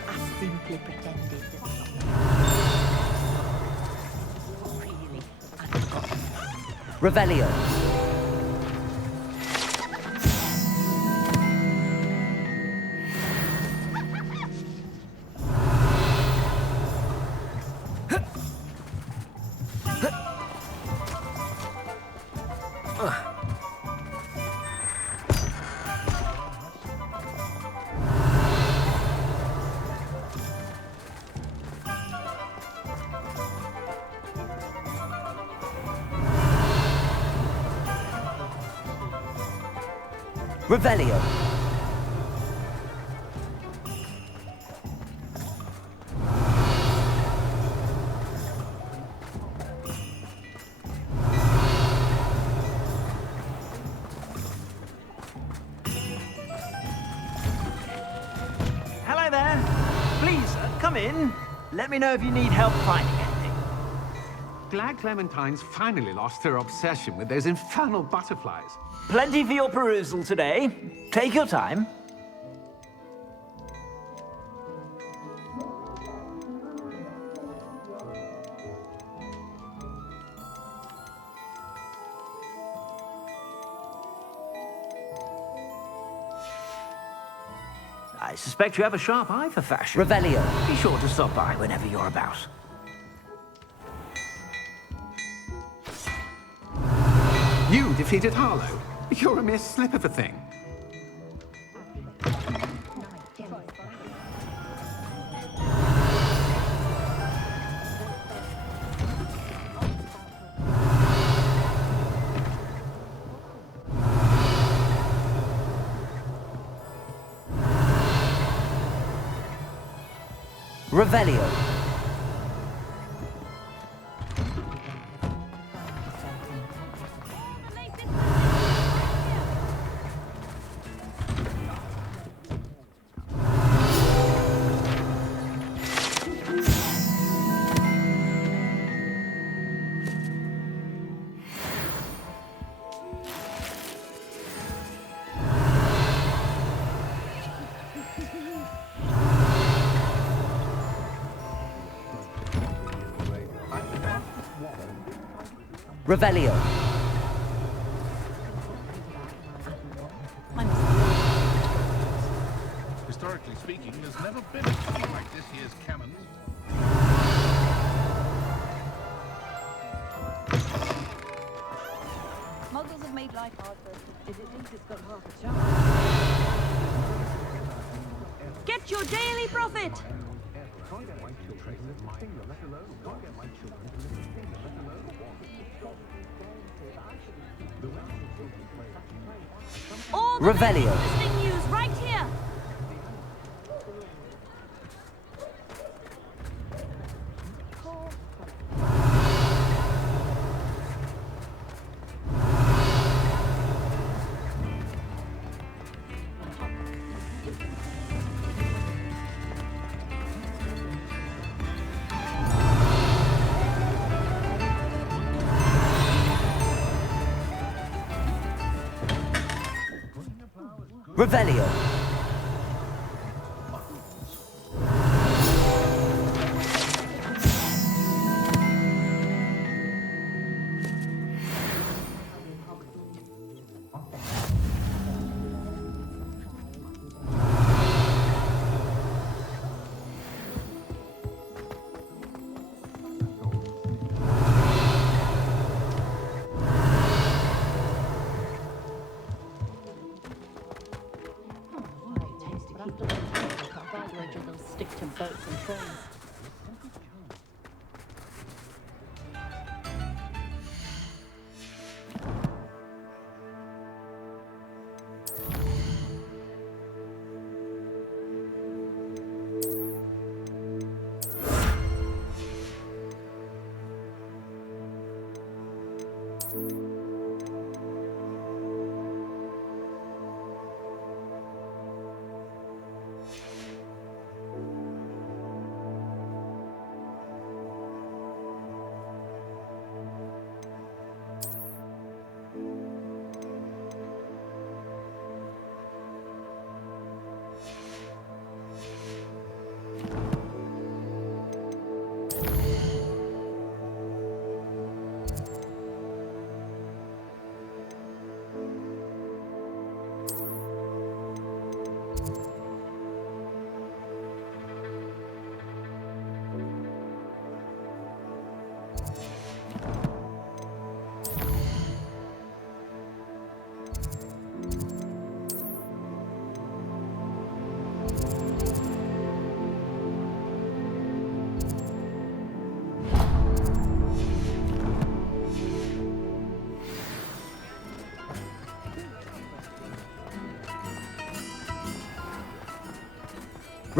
I simply pretended that really unforgotten. Revelio. Revelio. Hello there. Please, come in. Let me know if you need help finding anything. Glad Clementine's finally lost her obsession with those infernal butterflies. Plenty for your perusal today. Take your time. I suspect you have a sharp eye for fashion. Revelio. Be sure to stop by whenever you're about. You defeated Harlow. You're a mere slip of a thing. Revelio. Revelio. Historically speaking, there's never been anything like this year's canon. Muggles have made life hard for us. If it thinks it's got half a chance. Get your daily profit! All the Revelio. interesting news right here! Revelio.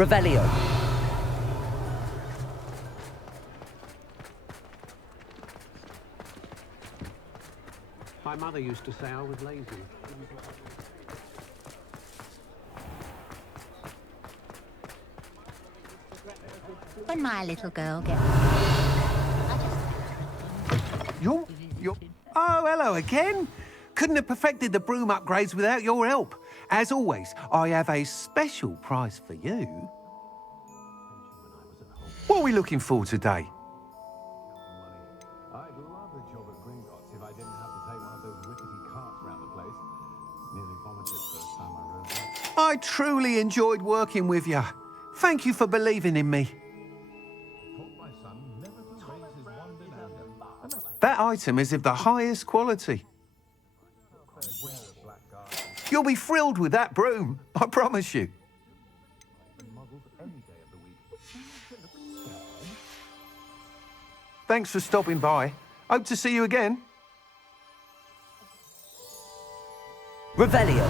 Revelio. My mother used to say I was lazy. When my little girl gets... You're... Oh, hello again. Couldn't have perfected the broom upgrades without your help. As always, I have a special prize for you. What are we looking for today? I'd love a job at Gringotts if I didn't have to take one of those rickety carts around the place. Nearly vomited first time I rode that. I truly enjoyed working with you. Thank you for believing in me. That item is of the highest quality. You'll be thrilled with that broom, I promise you. Thanks for stopping by. Hope to see you again. Revelio.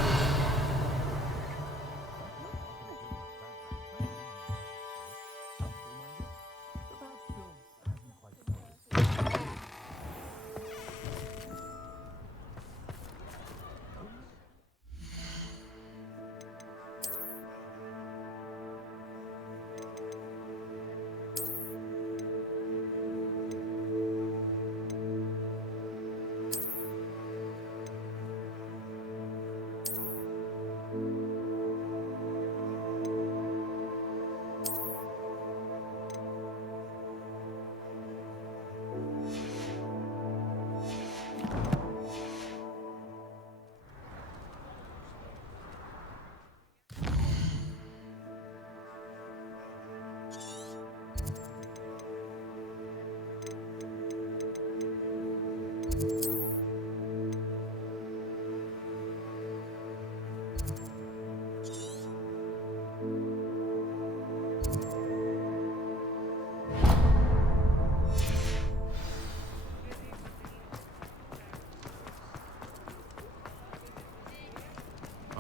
I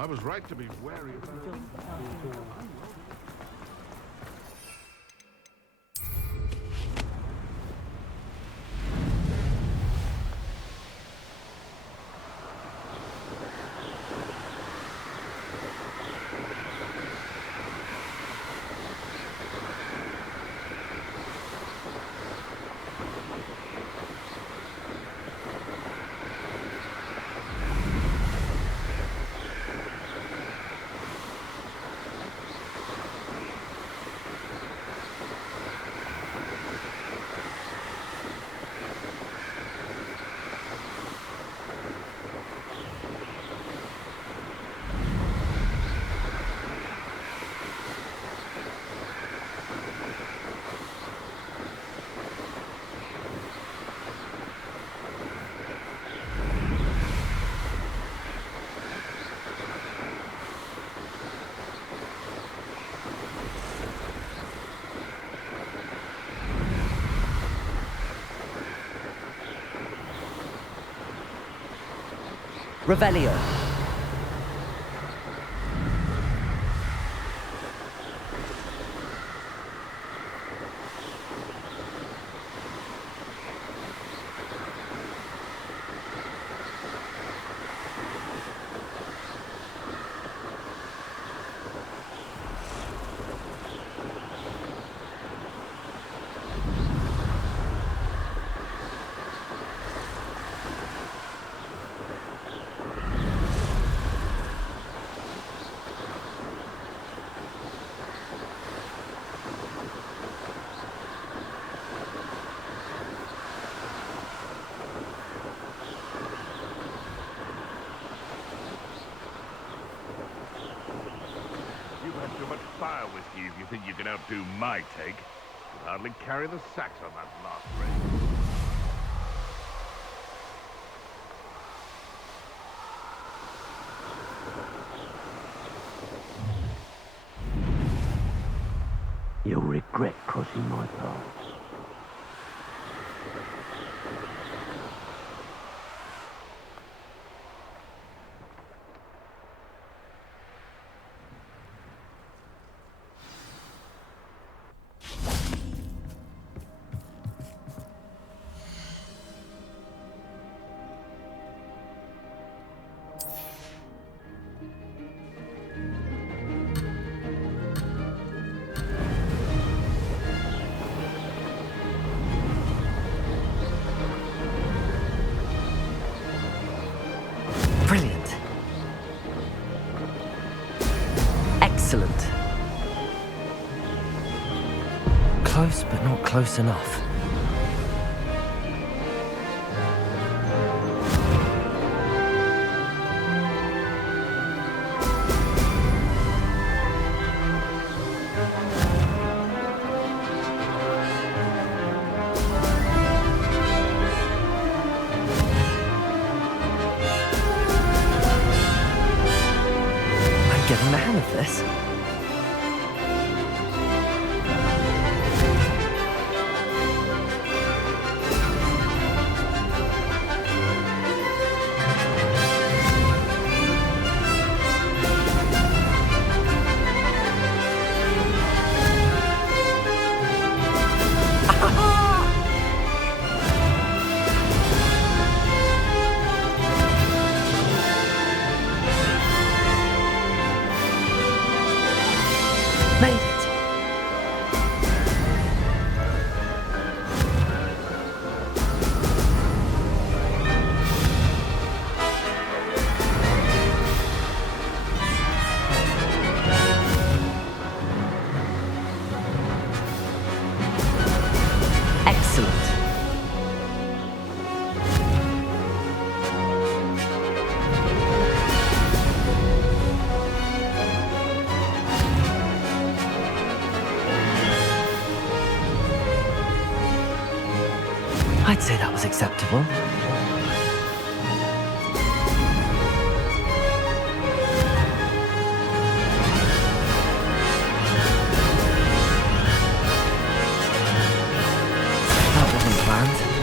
was right to be wary of her. Revelio. Fire whiskey if you think you can outdo my take. Could hardly carry the sacks on that last race. You'll regret crossing my path. Brilliant. Excellent. Close, but not close enough. Getting the hang of this. Made it. Excellent. I'd say that was acceptable. understand.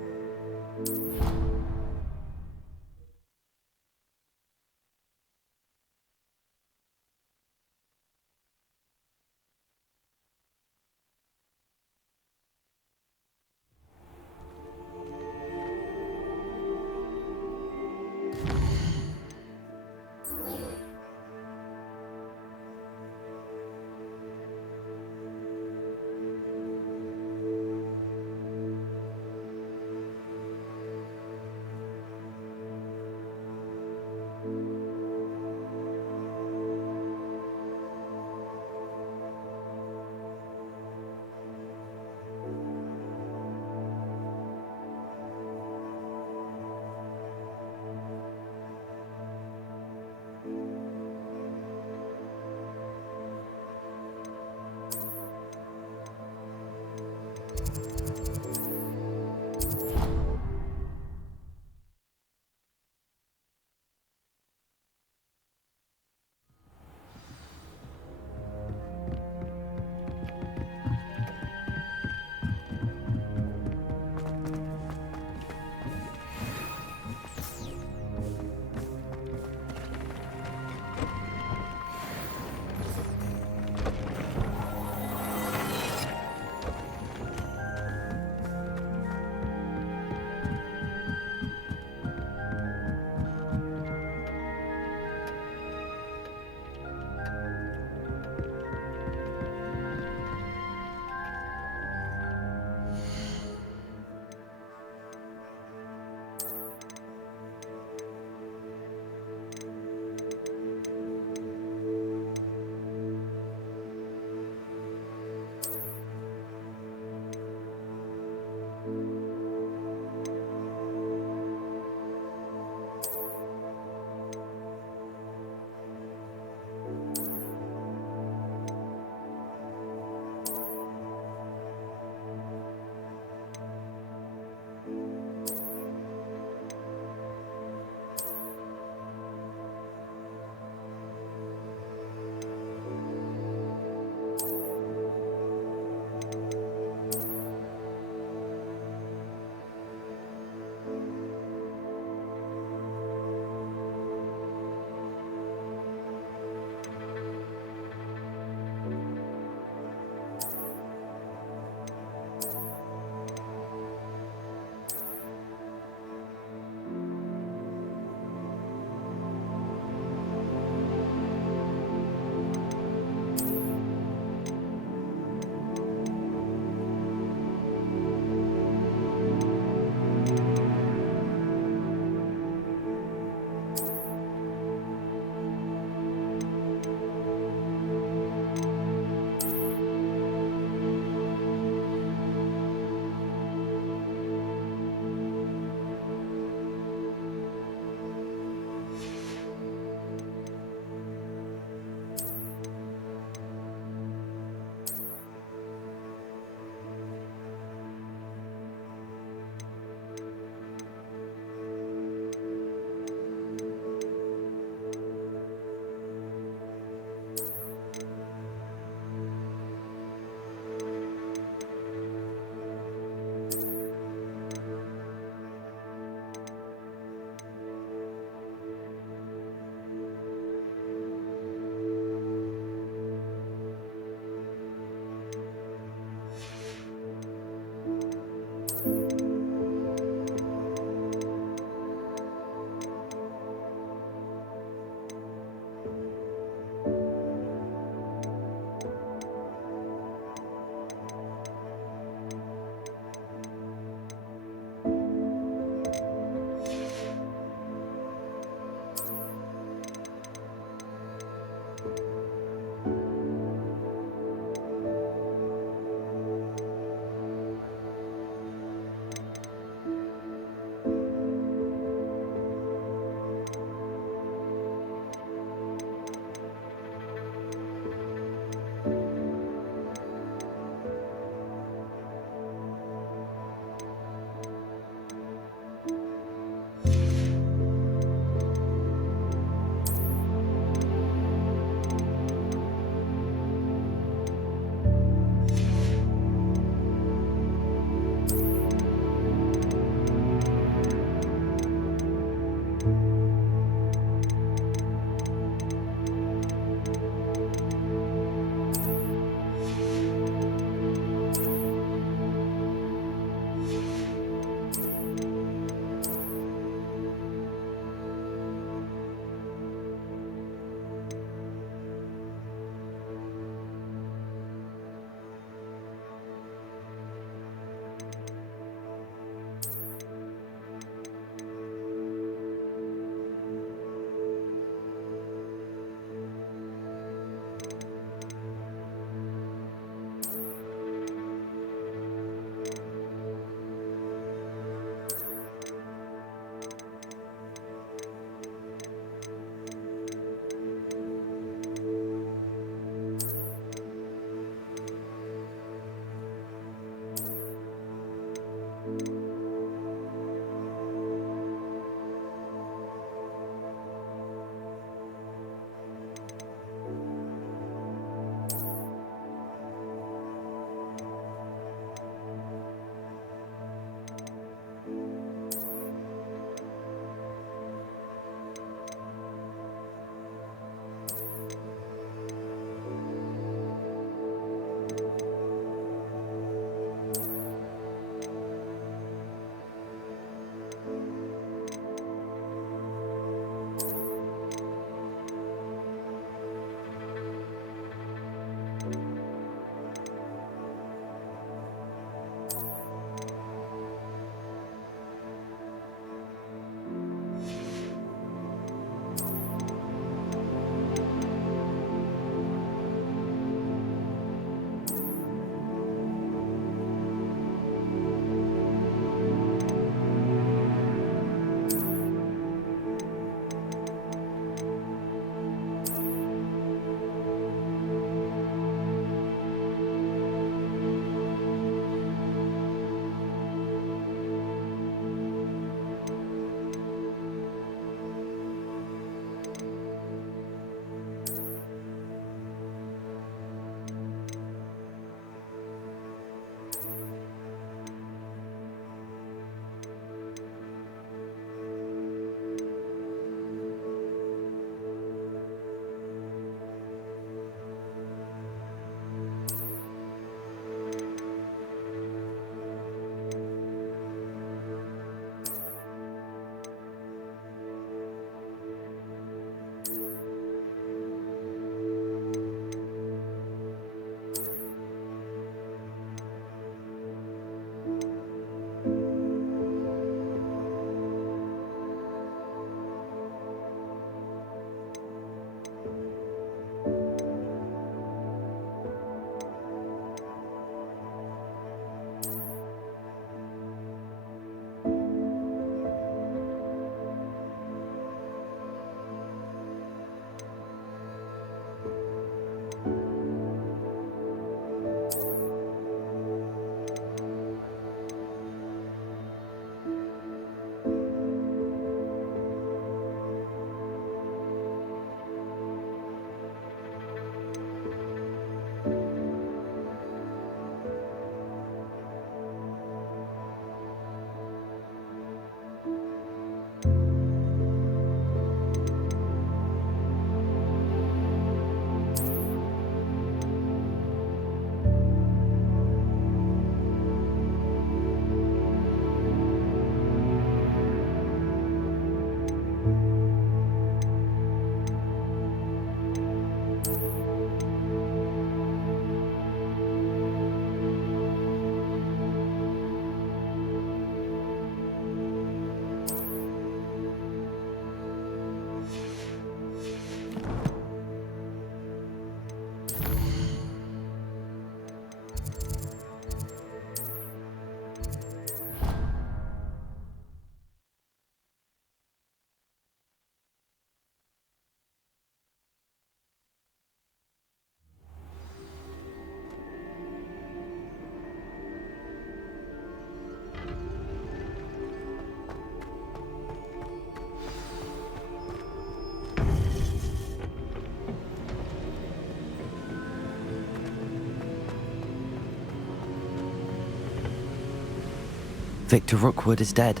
Victor Rookwood is dead.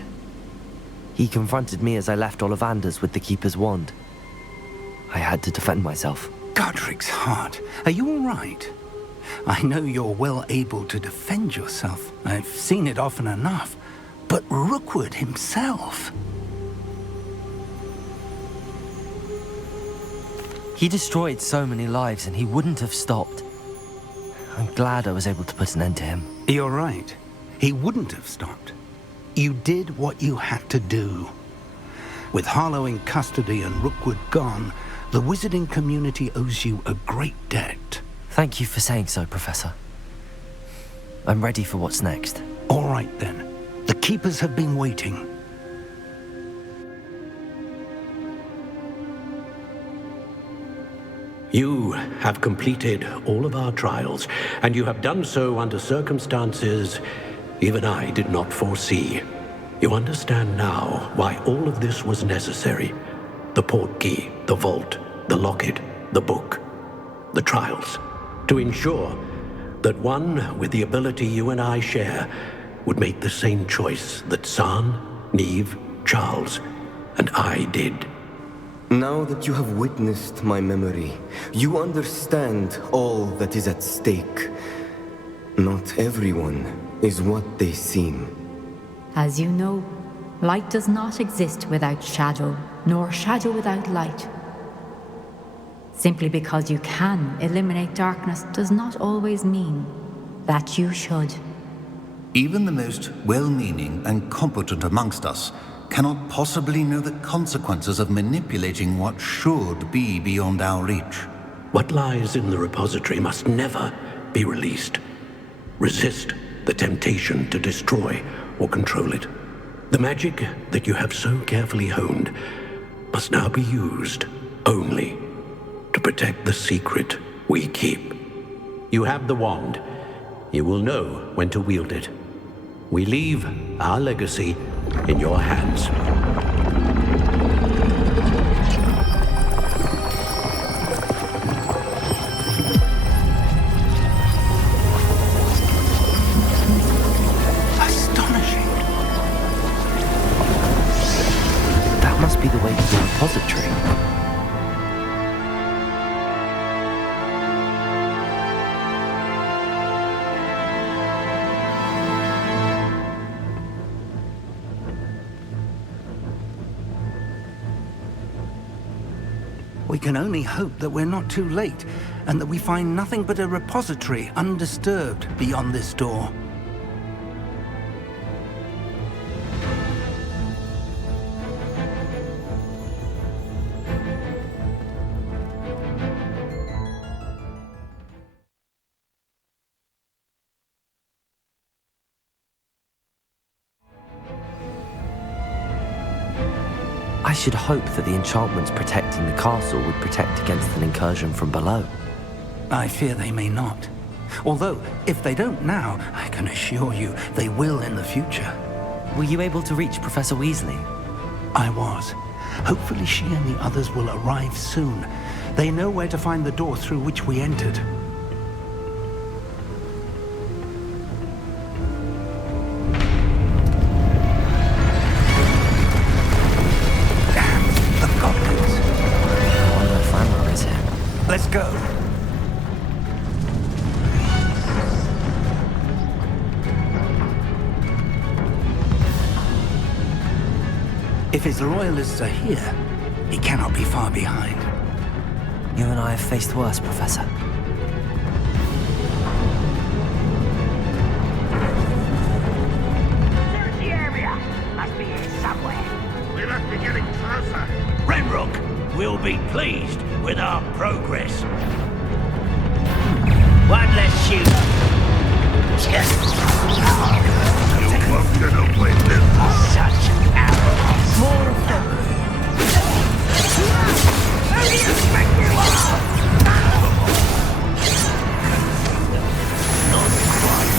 He confronted me as I left Ollivander's with the Keeper's wand. I had to defend myself. Godric's heart, are you all right? I know you're well able to defend yourself. I've seen it often enough. But Rookwood himself... He destroyed so many lives and he wouldn't have stopped. I'm glad I was able to put an end to him. You're right. He wouldn't have stopped. You did what you had to do. With Harlow in custody and Rookwood gone, the wizarding community owes you a great debt. Thank you for saying so, Professor. I'm ready for what's next. All right, then. The Keepers have been waiting. You have completed all of our trials, and you have done so under circumstances even I did not foresee. You understand now why all of this was necessary. The portkey, the vault, the locket, the book, the trials. To ensure that one with the ability you and I share would make the same choice that San, Neve, Charles, and I did. Now that you have witnessed my memory, you understand all that is at stake. Not everyone is what they seem. As you know, light does not exist without shadow, nor shadow without light. Simply because you can eliminate darkness does not always mean that you should. Even the most well-meaning and competent amongst us cannot possibly know the consequences of manipulating what should be beyond our reach. What lies in the repository must never be released. Resist the temptation to destroy or control it. The magic that you have so carefully honed must now be used only to protect the secret we keep. You have the wand. You will know when to wield it. We leave our legacy in your hands. Astonishing. That must be the way to the repository. We can only hope that we're not too late, and that we find nothing but a repository undisturbed beyond this door. I should hope that the enchantments protecting the castle would protect against an incursion from below. I fear they may not. Although, if they don't now, I can assure you they will in the future. Were you able to reach Professor Weasley? I was. Hopefully she and the others will arrive soon. They know where to find the door through which we entered. Let's go. If his loyalists are here, he cannot be far behind. You and I have faced worse, Professor. Search the area. Must be here somewhere. We must be getting closer. Renrook will be pleased with our progress. One less shooter. You weren't gonna win this. Such arrogance. More of them. Who do you think you are? Not quite.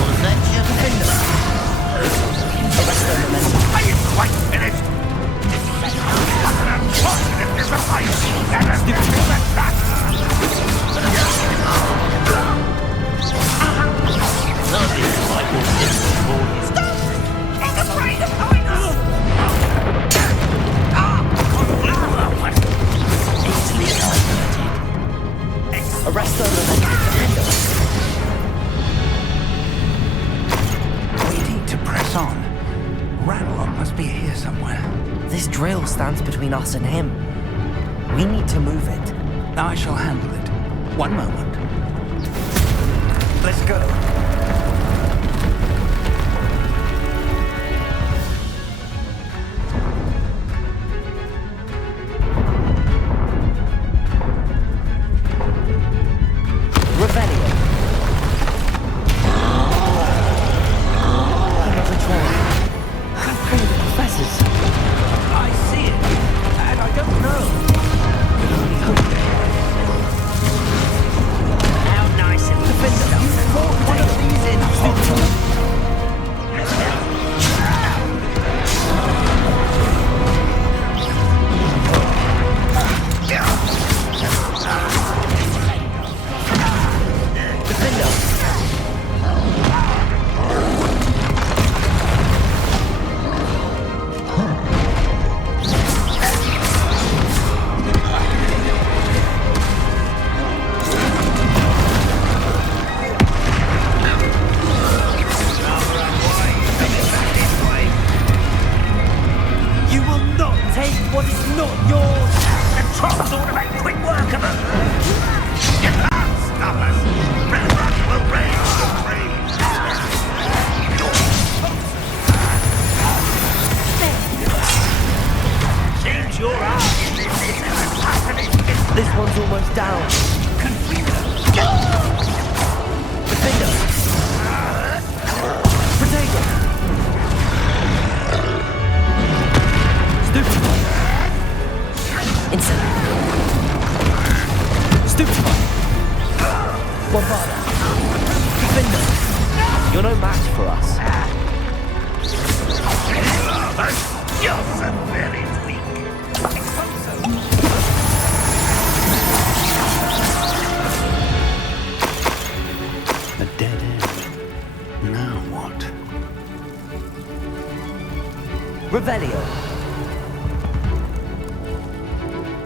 Was that your finger? Are you quite finished? Unfortunate device. Nothing like this. lights on. Ranrock must be here somewhere. This drill stands between us and him. We need to move it. I shall handle it. One moment. Let's go.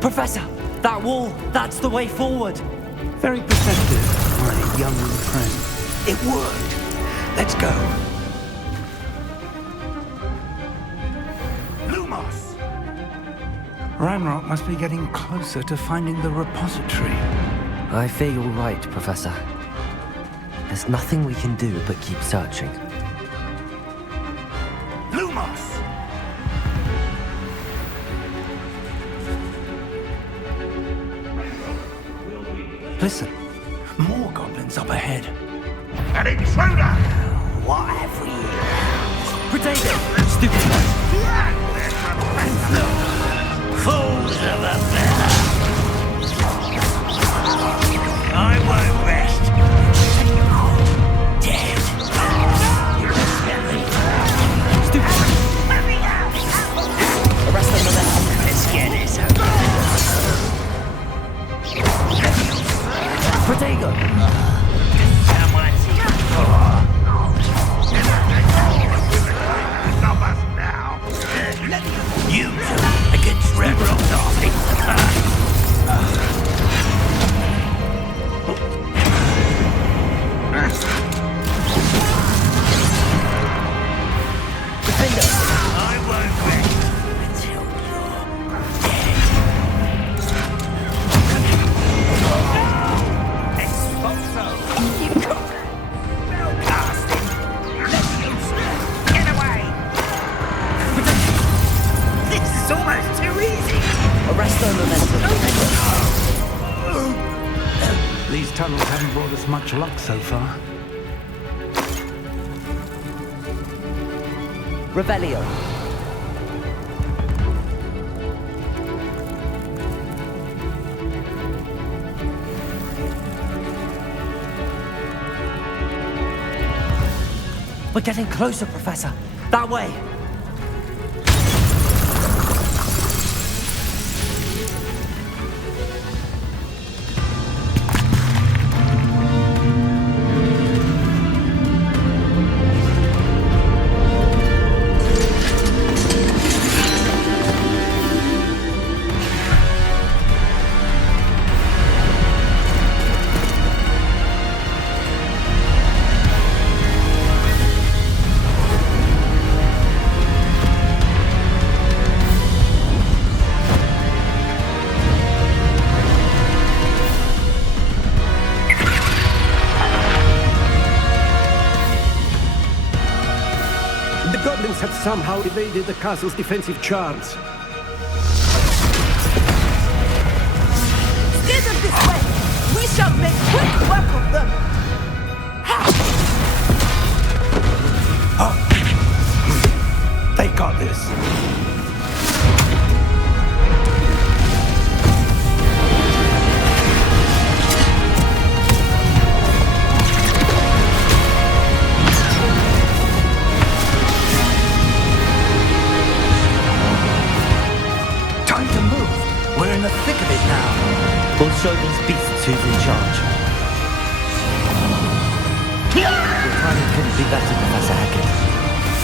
Professor, that wall, that's the way forward. Very perceptive, my young friend. It worked. Let's go. Lumos! Ranrock must be getting closer to finding the repository. I fear you're right, Professor. There's nothing we can do but keep searching. Lumos! Listen, more goblins up ahead. An intruder! What have we? Potato! Stupid! Fools of a feather! I won't rest. Dead. Stupid! Arrest them, momentum. Let's get this over. Protego! Someone's here. Stop us now! You two against Ranrock's army. Defender! I won't rest until you're dead. You cook! Well casted! Let loose! Get away! This is almost too easy! Arrest their momentum. These tunnels haven't brought us much luck so far. Revelio. We're getting closer, Professor. That way. The goblins have somehow evaded the castle's defensive charms. Steer them this way! We shall make quick work of them! They got this. Time to move. We're in the thick of it now. We'll show these beasts who's in charge. Your timing couldn't be better, Professor Hackett.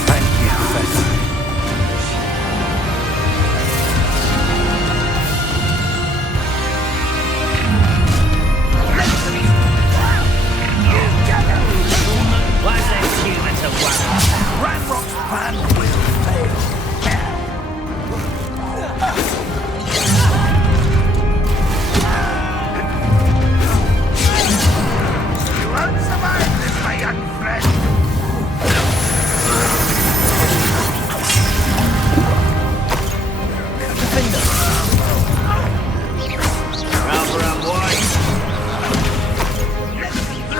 Thank you, Professor. Was a human to one. Ranrock's plan will fail. You won't survive this, my young friend.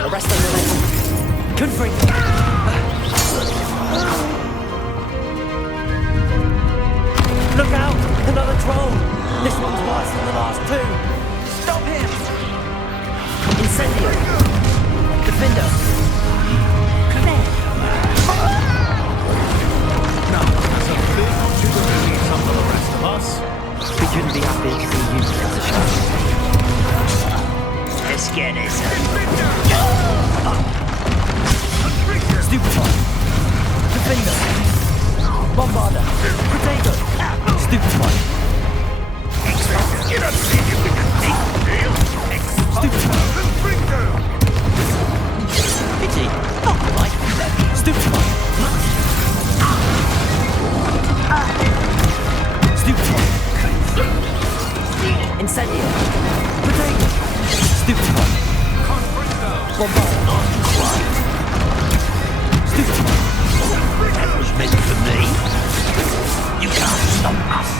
Arrest them, Lily. Confront. Look out! Another troll! This one's worse than the last two! Stop him! Incendio! Defender! Now, as a big opportunity to some of the rest of us. We couldn't be happier to see you as a shadow. Let's get this. Stupefy! Defender! Bombarder! Potato! Stupefy! You don't think you can deal? Stupefy! Pity! Not quite! Stupefy! Stupefy! Incendio! Potato! Stupefy! Bombarder! Not quite! Stupefy! That was meant for me. You can't stop us.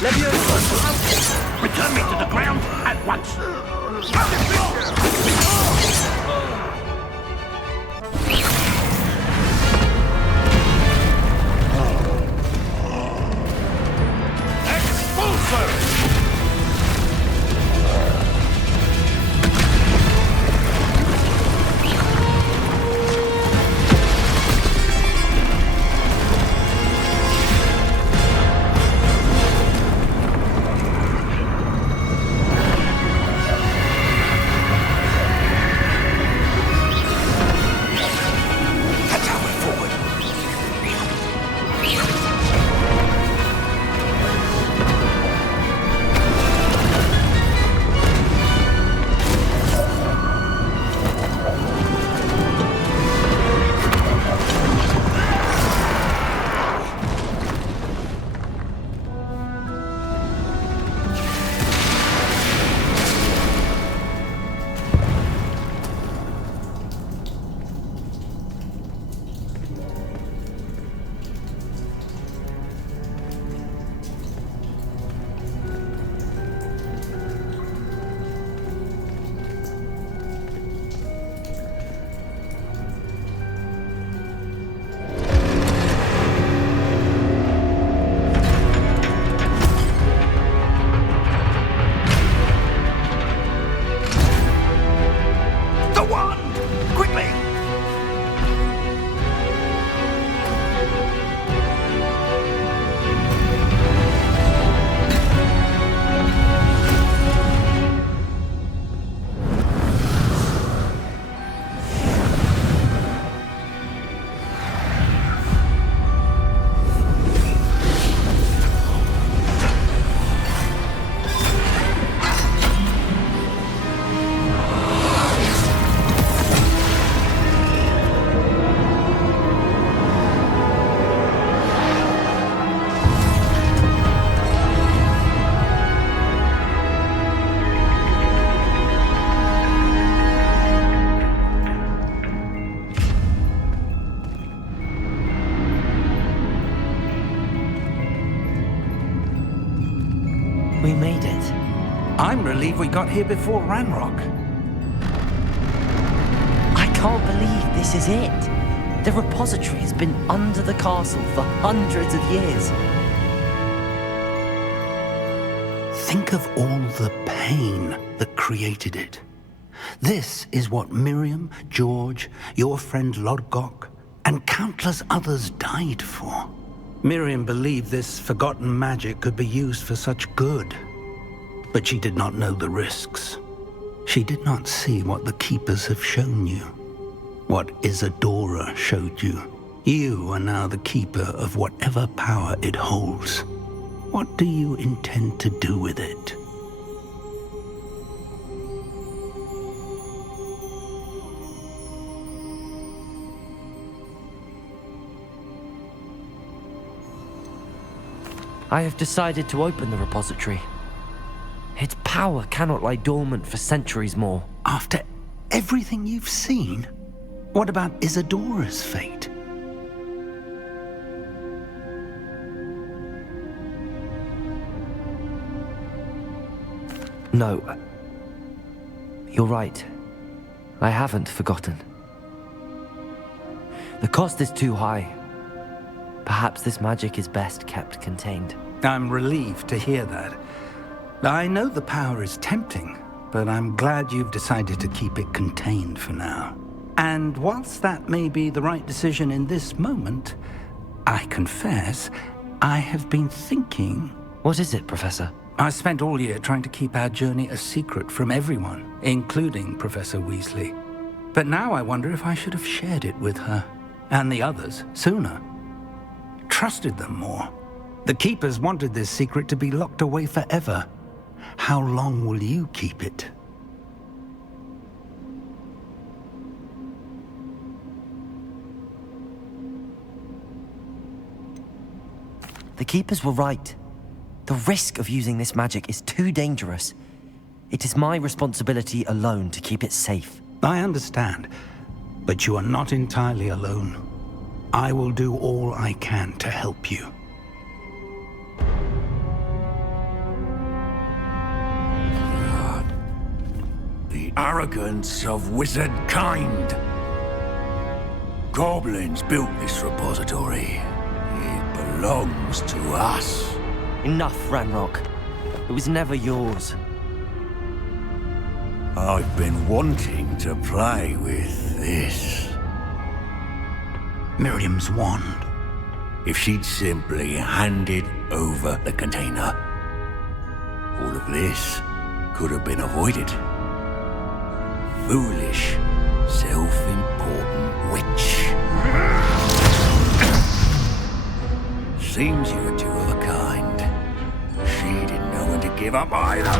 Leviosa! Return me to the ground at once. We made it. I'm relieved we got here before Ranrock. I can't believe this is it. The repository has been under the castle for hundreds of years. Think of all the pain that created it. This is what Miriam, George, your friend Lodgok, and countless others died for. Miriam believed this forgotten magic could be used for such good, but she did not know the risks. She did not see what the Keepers have shown you, what Isadora showed you. You are now the keeper of whatever power it holds. What do you intend to do with it? I have decided to open the repository. Its power cannot lie dormant for centuries more. After everything you've seen? What about Isadora's fate? No. You're right. I haven't forgotten. The cost is too high. Perhaps this magic is best kept contained. I'm relieved to hear that. I know the power is tempting, but I'm glad you've decided to keep it contained for now. And whilst that may be the right decision in this moment, I confess, I have been thinking... What is it, Professor? I spent all year trying to keep our journey a secret from everyone, including Professor Weasley. But now I wonder if I should have shared it with her, and the others, sooner. Trusted them more. The Keepers wanted this secret to be locked away forever. How long will you keep it? The Keepers were right. The risk of using this magic is too dangerous. It is my responsibility alone to keep it safe. I understand, but you are not entirely alone. I will do all I can to help you. The arrogance of wizard kind. Goblins built this repository. It belongs to us. Enough, Ranrock. It was never yours. I've been wanting to play with this. Miriam's wand. If she'd simply handed over the container, all of this could have been avoided. Foolish, self-important witch. Seems you were two of a kind. She didn't know when to give up either.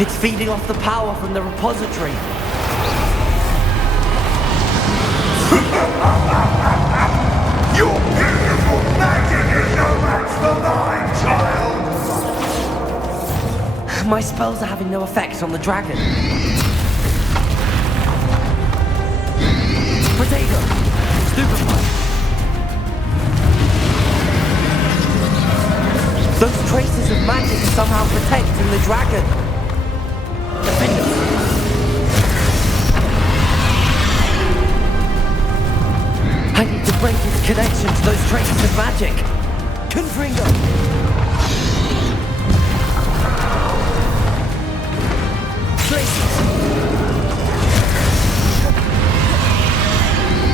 It's feeding off the power from the repository. Your beautiful magic is no match for mine, child! My spells are having no effect on the dragon. Protego! Stupefy! Those traces of magic are somehow protecting the dragon. break its connection to those traces of magic. Confringo! Places!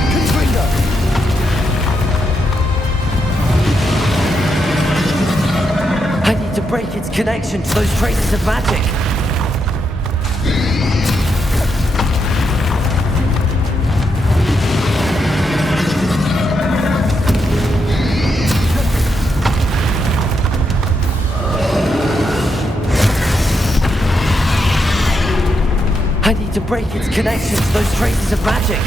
Confringo! I need to break its connection to those traces of magic. I need to break its connection to those traces of magic.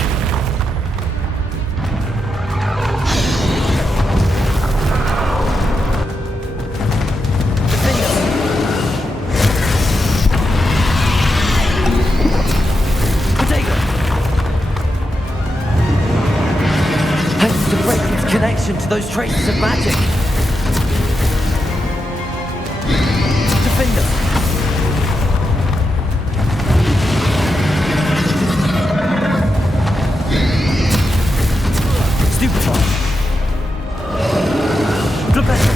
Potato! I need to break its connection to those traces of magic. Defender! Stupefy! Flipendo!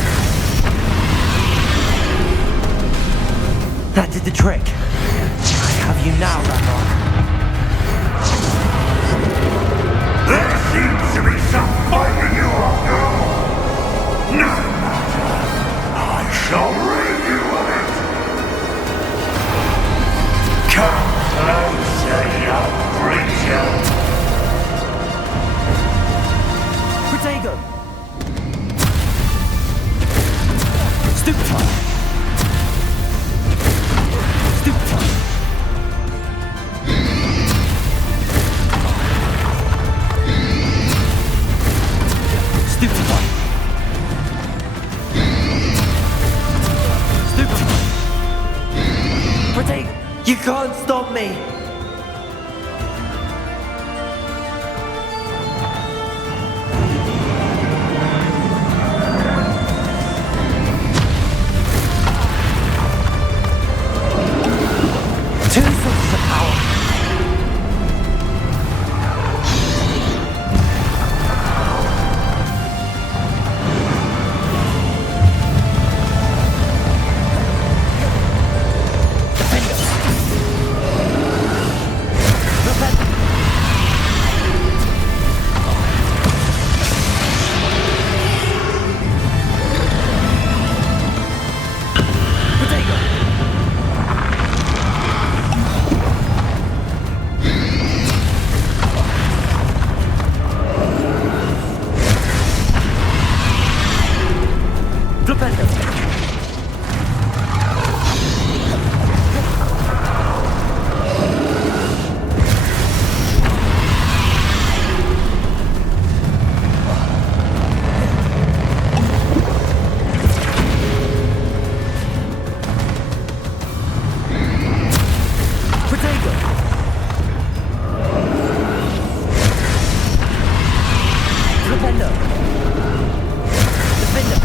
That did the trick. I have you now, Ramrock. There seems to be some fight in you after all. No matter. I shall rid you of it. Come closer, young creature. Protego! Stupefy! Stupefy! Stupefy! Stupefy! Protego! You can't stop me! Two sources of power. Defender. Defender. Potato. Flipendo! Potato! Flipendo! Defender!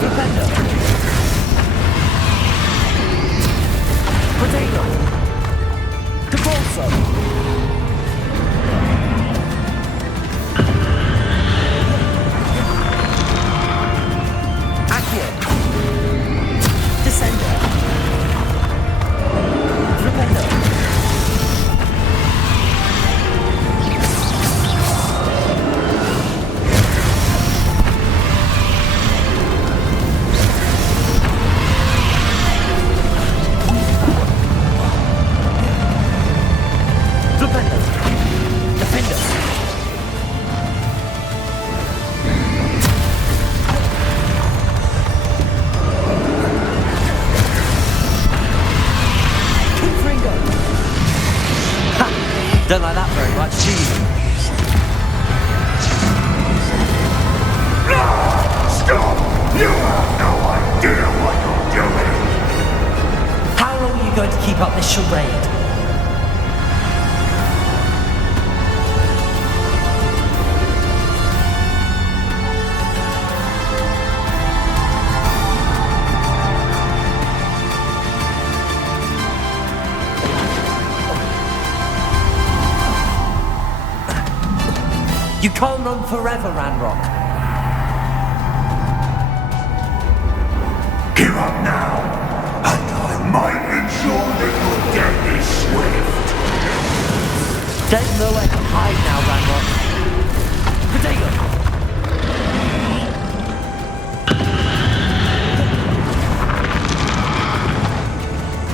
Flipendo! Potato! Devolso! Accio! Descender! Flipendo! Flipendo! Defender! Confringo! Ha! Don't like that very much, do you? Stop! You have no idea what you're doing. How long are you going to keep up this charade? You can't run forever, Ranrock. Give up now, and I might ensure that your death is swift. There's nowhere to hide now, Ranrock. Potato!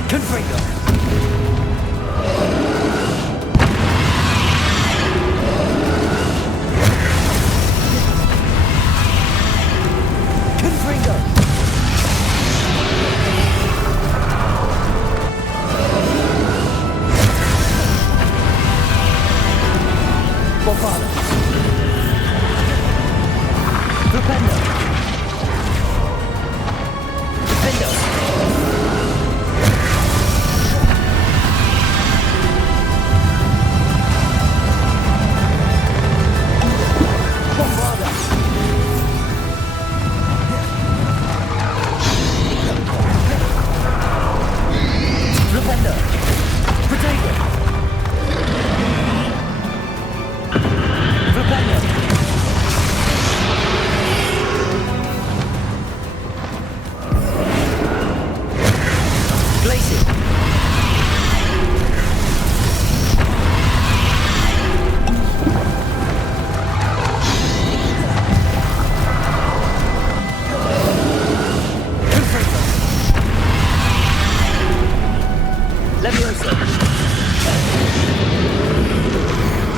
Confringo!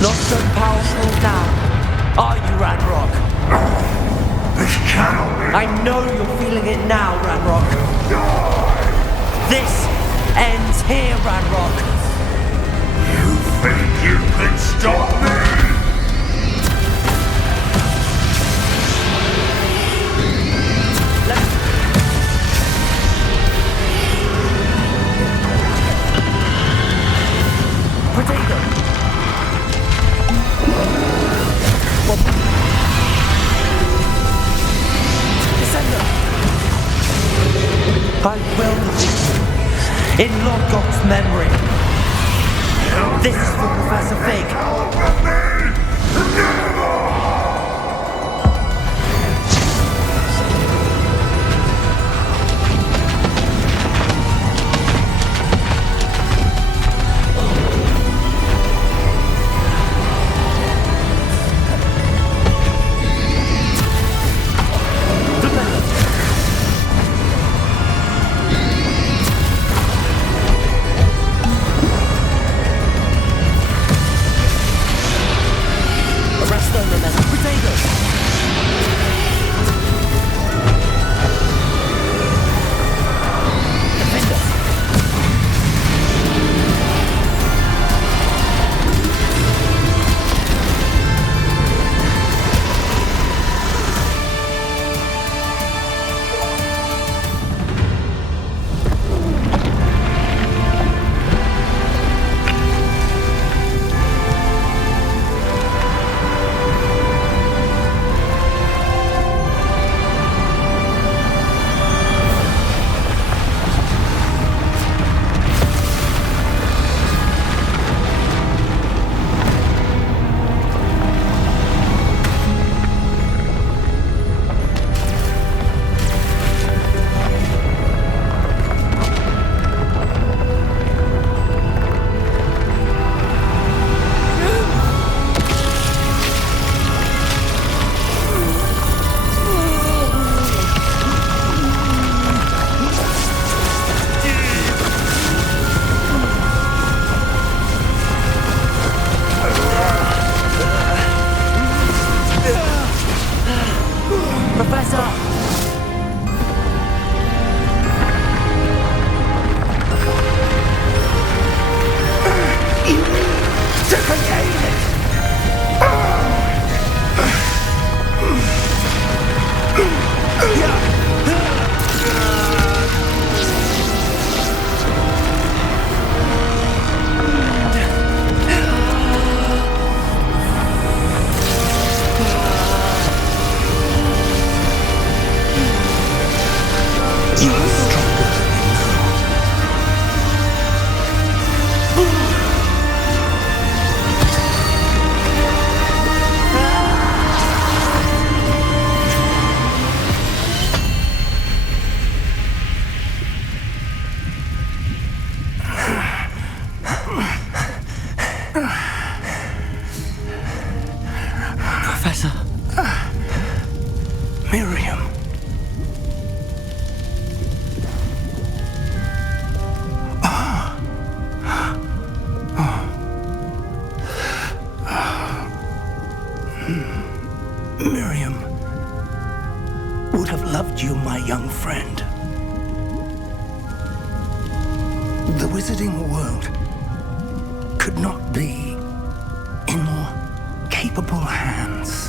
Not so powerful now, are you, Ranrock? This cannot be. I know you're feeling it now, Ranrock. This ends here, Ranrock. You think you can stop me? I will defeat you in Lodgok's memory. This is for Professor Fig. Professor. Miriam. Miriam would have loved you, my young friend. The wizarding world could not be in more capable hands.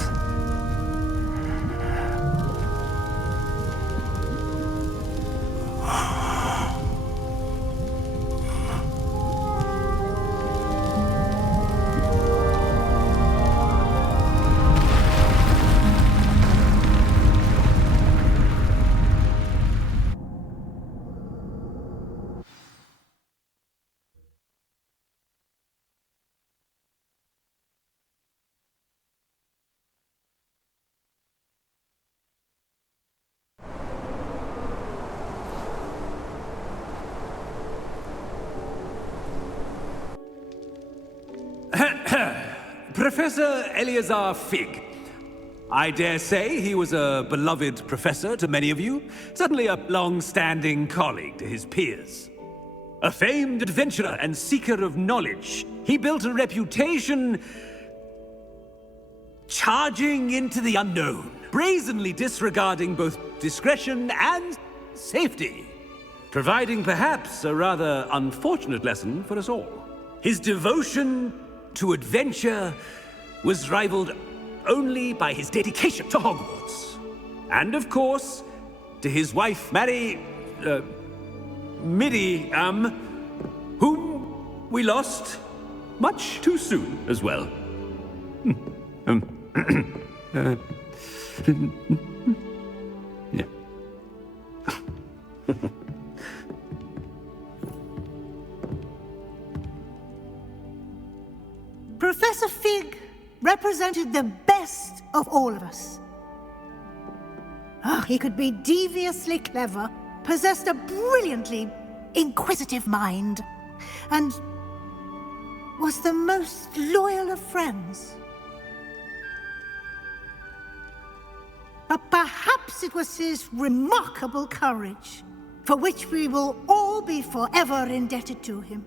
Professor Eleazar Fig. I dare say he was a beloved professor to many of you, certainly a long-standing colleague to his peers. A famed adventurer and seeker of knowledge, he built a reputation charging into the unknown, brazenly disregarding both discretion and safety, providing perhaps a rather unfortunate lesson for us all. His devotion to adventure was rivaled only by his dedication to Hogwarts. And of course, to his wife, Midi, whom we lost much too soon as well. Yeah. Professor Fig represented the best of all of us. He could be deviously clever, possessed a brilliantly inquisitive mind, and was the most loyal of friends. But perhaps it was his remarkable courage, for which we will all be forever indebted to him.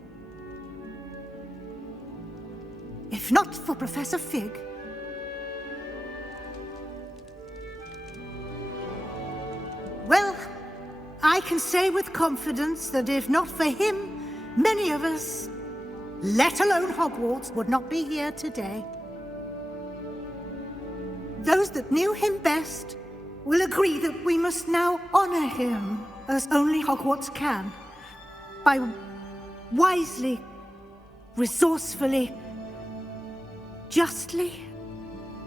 If not for Professor Fig, well, I can say with confidence that if not for him, many of us, let alone Hogwarts, would not be here today. Those that knew him best will agree that we must now honor him as only Hogwarts can, by wisely, resourcefully, justly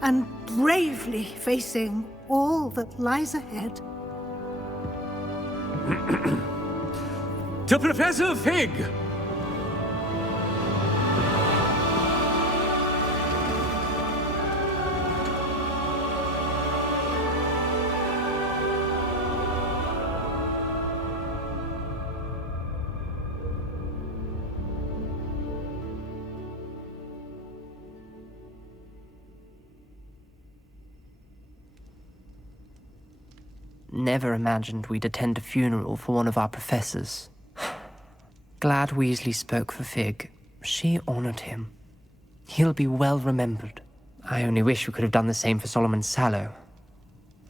and bravely facing all that lies ahead. To Professor Fig! Never imagined we'd attend a funeral for one of our professors. Glad Weasley spoke for Fig. She honored him. He'll be well remembered. I only wish we could have done the same for Solomon Sallow.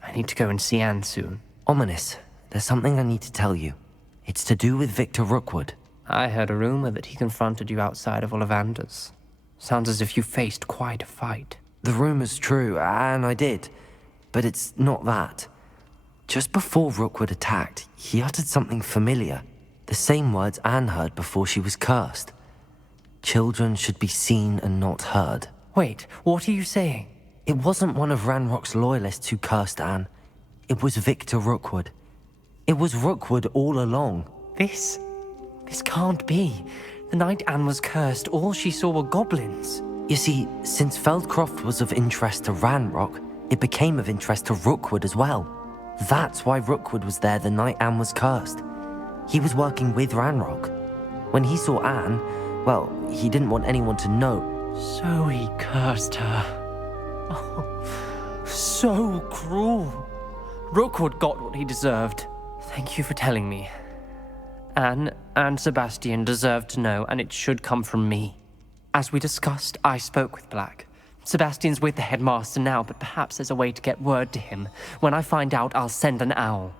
I need to go and see Anne soon. Ominous, there's something I need to tell you. It's to do with Victor Rookwood. I heard a rumor that he confronted you outside of Ollivander's. Sounds as if you faced quite a fight. The rumor's true, and I did. But it's not that. Just before Rookwood attacked, he uttered something familiar. The same words Anne heard before she was cursed. Children should be seen and not heard. Wait, what are you saying? It wasn't one of Ranrock's loyalists who cursed Anne. It was Victor Rookwood. It was Rookwood all along. This can't be. The night Anne was cursed, all she saw were goblins. You see, since Feldcroft was of interest to Ranrock, it became of interest to Rookwood as well. That's why Rookwood was there the night Anne was cursed. He was working with Ranrock. When he saw Anne, well, he didn't want anyone to know. So he cursed her. Oh, So cruel. Rookwood got what he deserved. Thank you for telling me. Anne and Sebastian deserve to know, and it should come from me. As we discussed, I spoke with Black. Sebastian's with the headmaster now, but perhaps there's a way to get word to him. When I find out, I'll send an owl.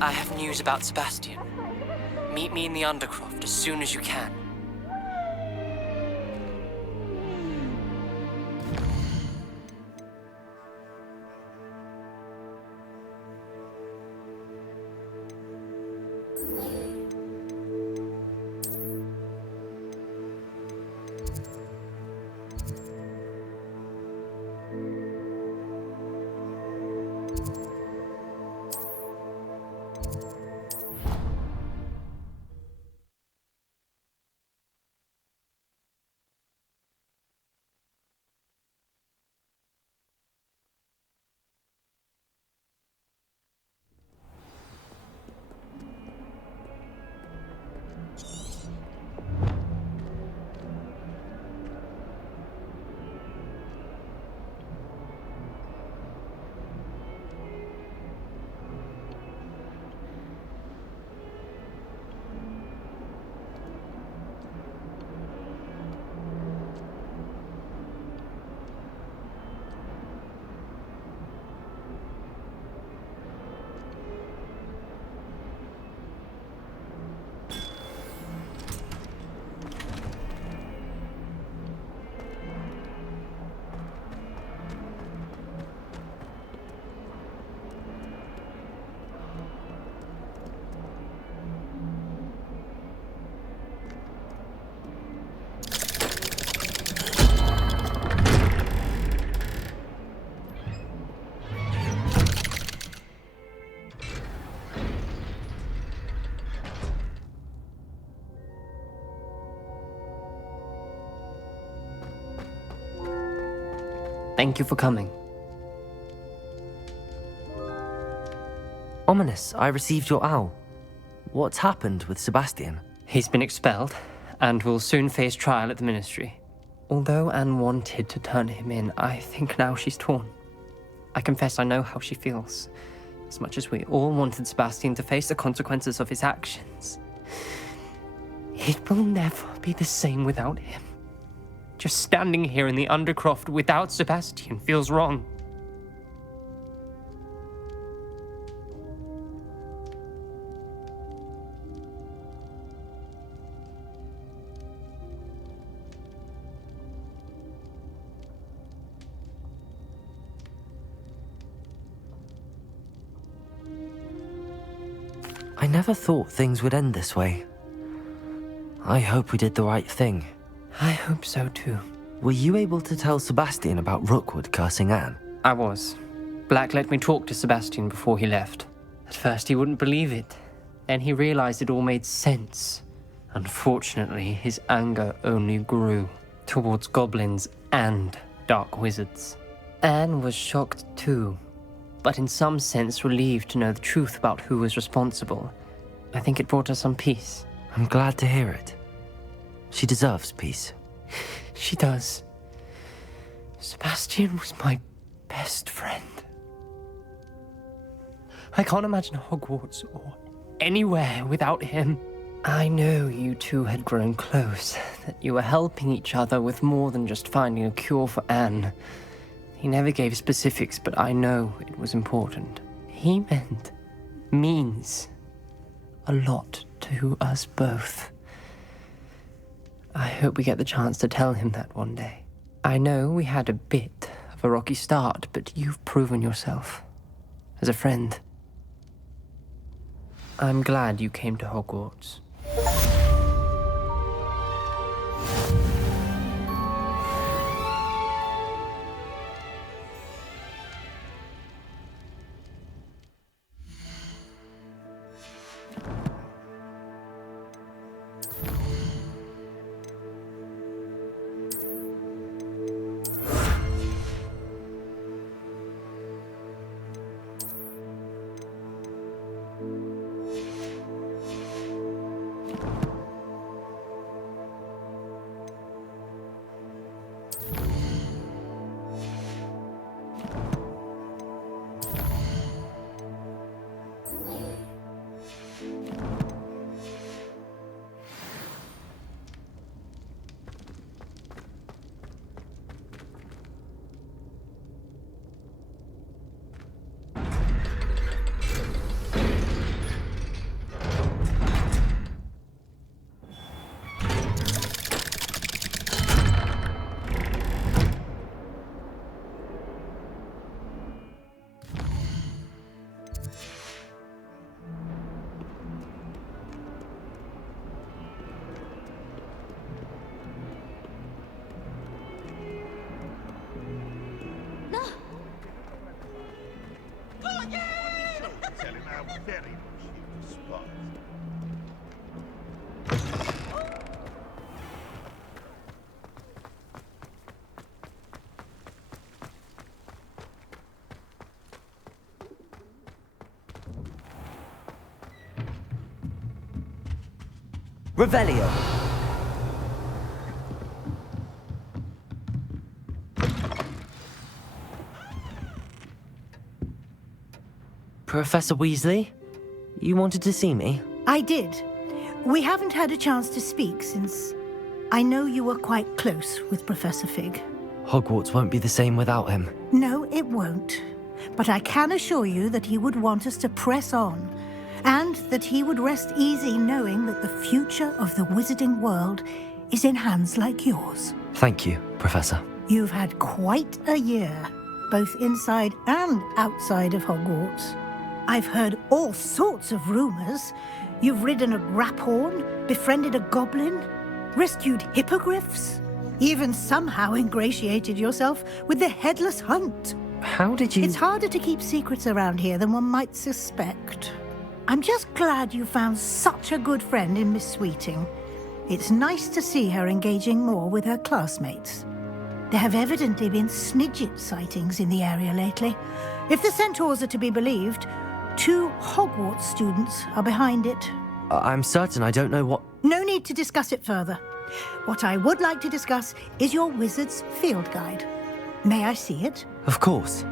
I have news about Sebastian. Meet me in the Undercroft as soon as you can. Thank you for coming. Ominous, I received your owl. What's happened with Sebastian? He's been expelled, and will soon face trial at the Ministry. Although Anne wanted to turn him in, I think now she's torn. I confess I know how she feels. As much as we all wanted Sebastian to face the consequences of his actions. It will never be the same without him. Just standing here in the Undercroft without Sebastian feels wrong. I never thought things would end this way. I hope we did the right thing. I hope so too. were you able to tell Sebastian about Rookwood cursing Anne? I was. Black let me talk to Sebastian before he left. At first he wouldn't believe it. Then he realized it all made sense. Unfortunately, his anger only grew towards goblins and dark wizards. Anne was shocked too, but in some sense relieved to know the truth about who was responsible. I think it brought her some peace. I'm glad to hear it. She deserves peace. She does. Sebastian was my best friend. I can't imagine Hogwarts or anywhere without him. I know you two had grown close, that you were helping each other with more than just finding a cure for Anne. He never gave specifics, but I know it was important. He means a lot to us both. I hope we get the chance to tell him that one day. I know we had a bit of a rocky start, but you've proven yourself as a friend. I'm glad you came to Hogwarts. Revelio! Professor Weasley? You wanted to see me? I did. We haven't had a chance to speak since I know you were quite close with Professor Fig. Hogwarts won't be the same without him. No, it won't. But I can assure you that he would want us to press on, and that he would rest easy knowing that the future of the wizarding world is in hands like yours. Thank you, Professor. You've had quite a year, both inside and outside of Hogwarts. I've heard all sorts of rumors. You've ridden a graphorn, befriended a goblin, rescued hippogriffs, even somehow ingratiated yourself with the Headless Hunt. How did you... It's harder to keep secrets around here than one might suspect. I'm just glad you found such a good friend in Miss Sweeting. It's nice to see her engaging more with her classmates. There have evidently been Snidget sightings in the area lately. If the centaurs are to be believed, 2 Hogwarts students are behind it. I'm certain I don't know what... No need to discuss it further. What I would like to discuss is your wizard's field guide. May I see it? Of course.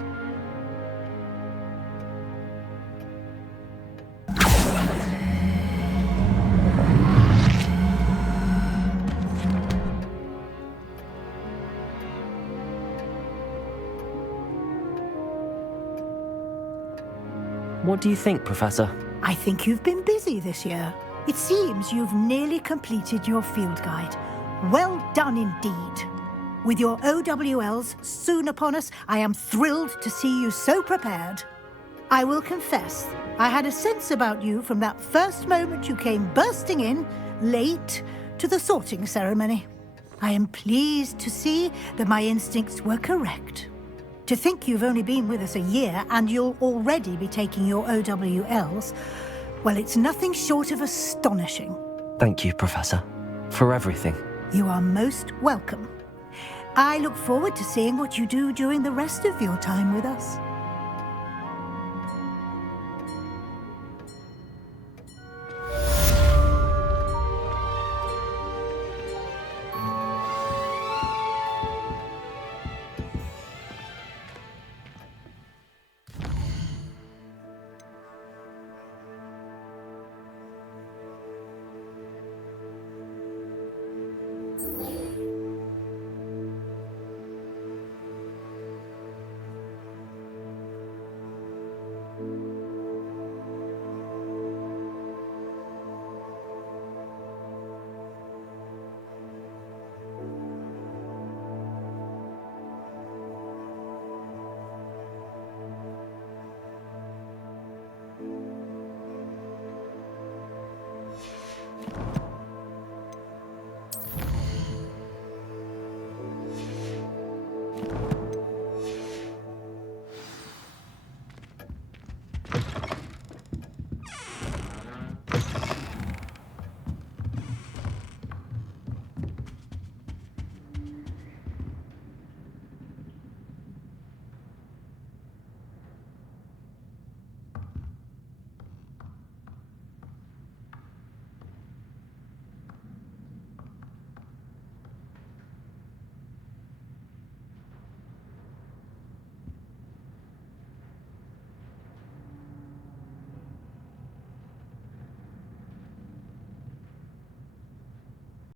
What do you think, Professor? I think you've been busy this year. It seems you've nearly completed your field guide. Well done indeed. With your OWLs soon upon us, I am thrilled to see you so prepared. I will confess, I had a sense about you from that first moment you came bursting in, late, to the sorting ceremony. I am pleased to see that my instincts were correct. To think you've only been with us a year and you'll already be taking your OWLs, well, it's nothing short of astonishing. Thank you, Professor, for everything. You are most welcome. I look forward to seeing what you do during the rest of your time with us.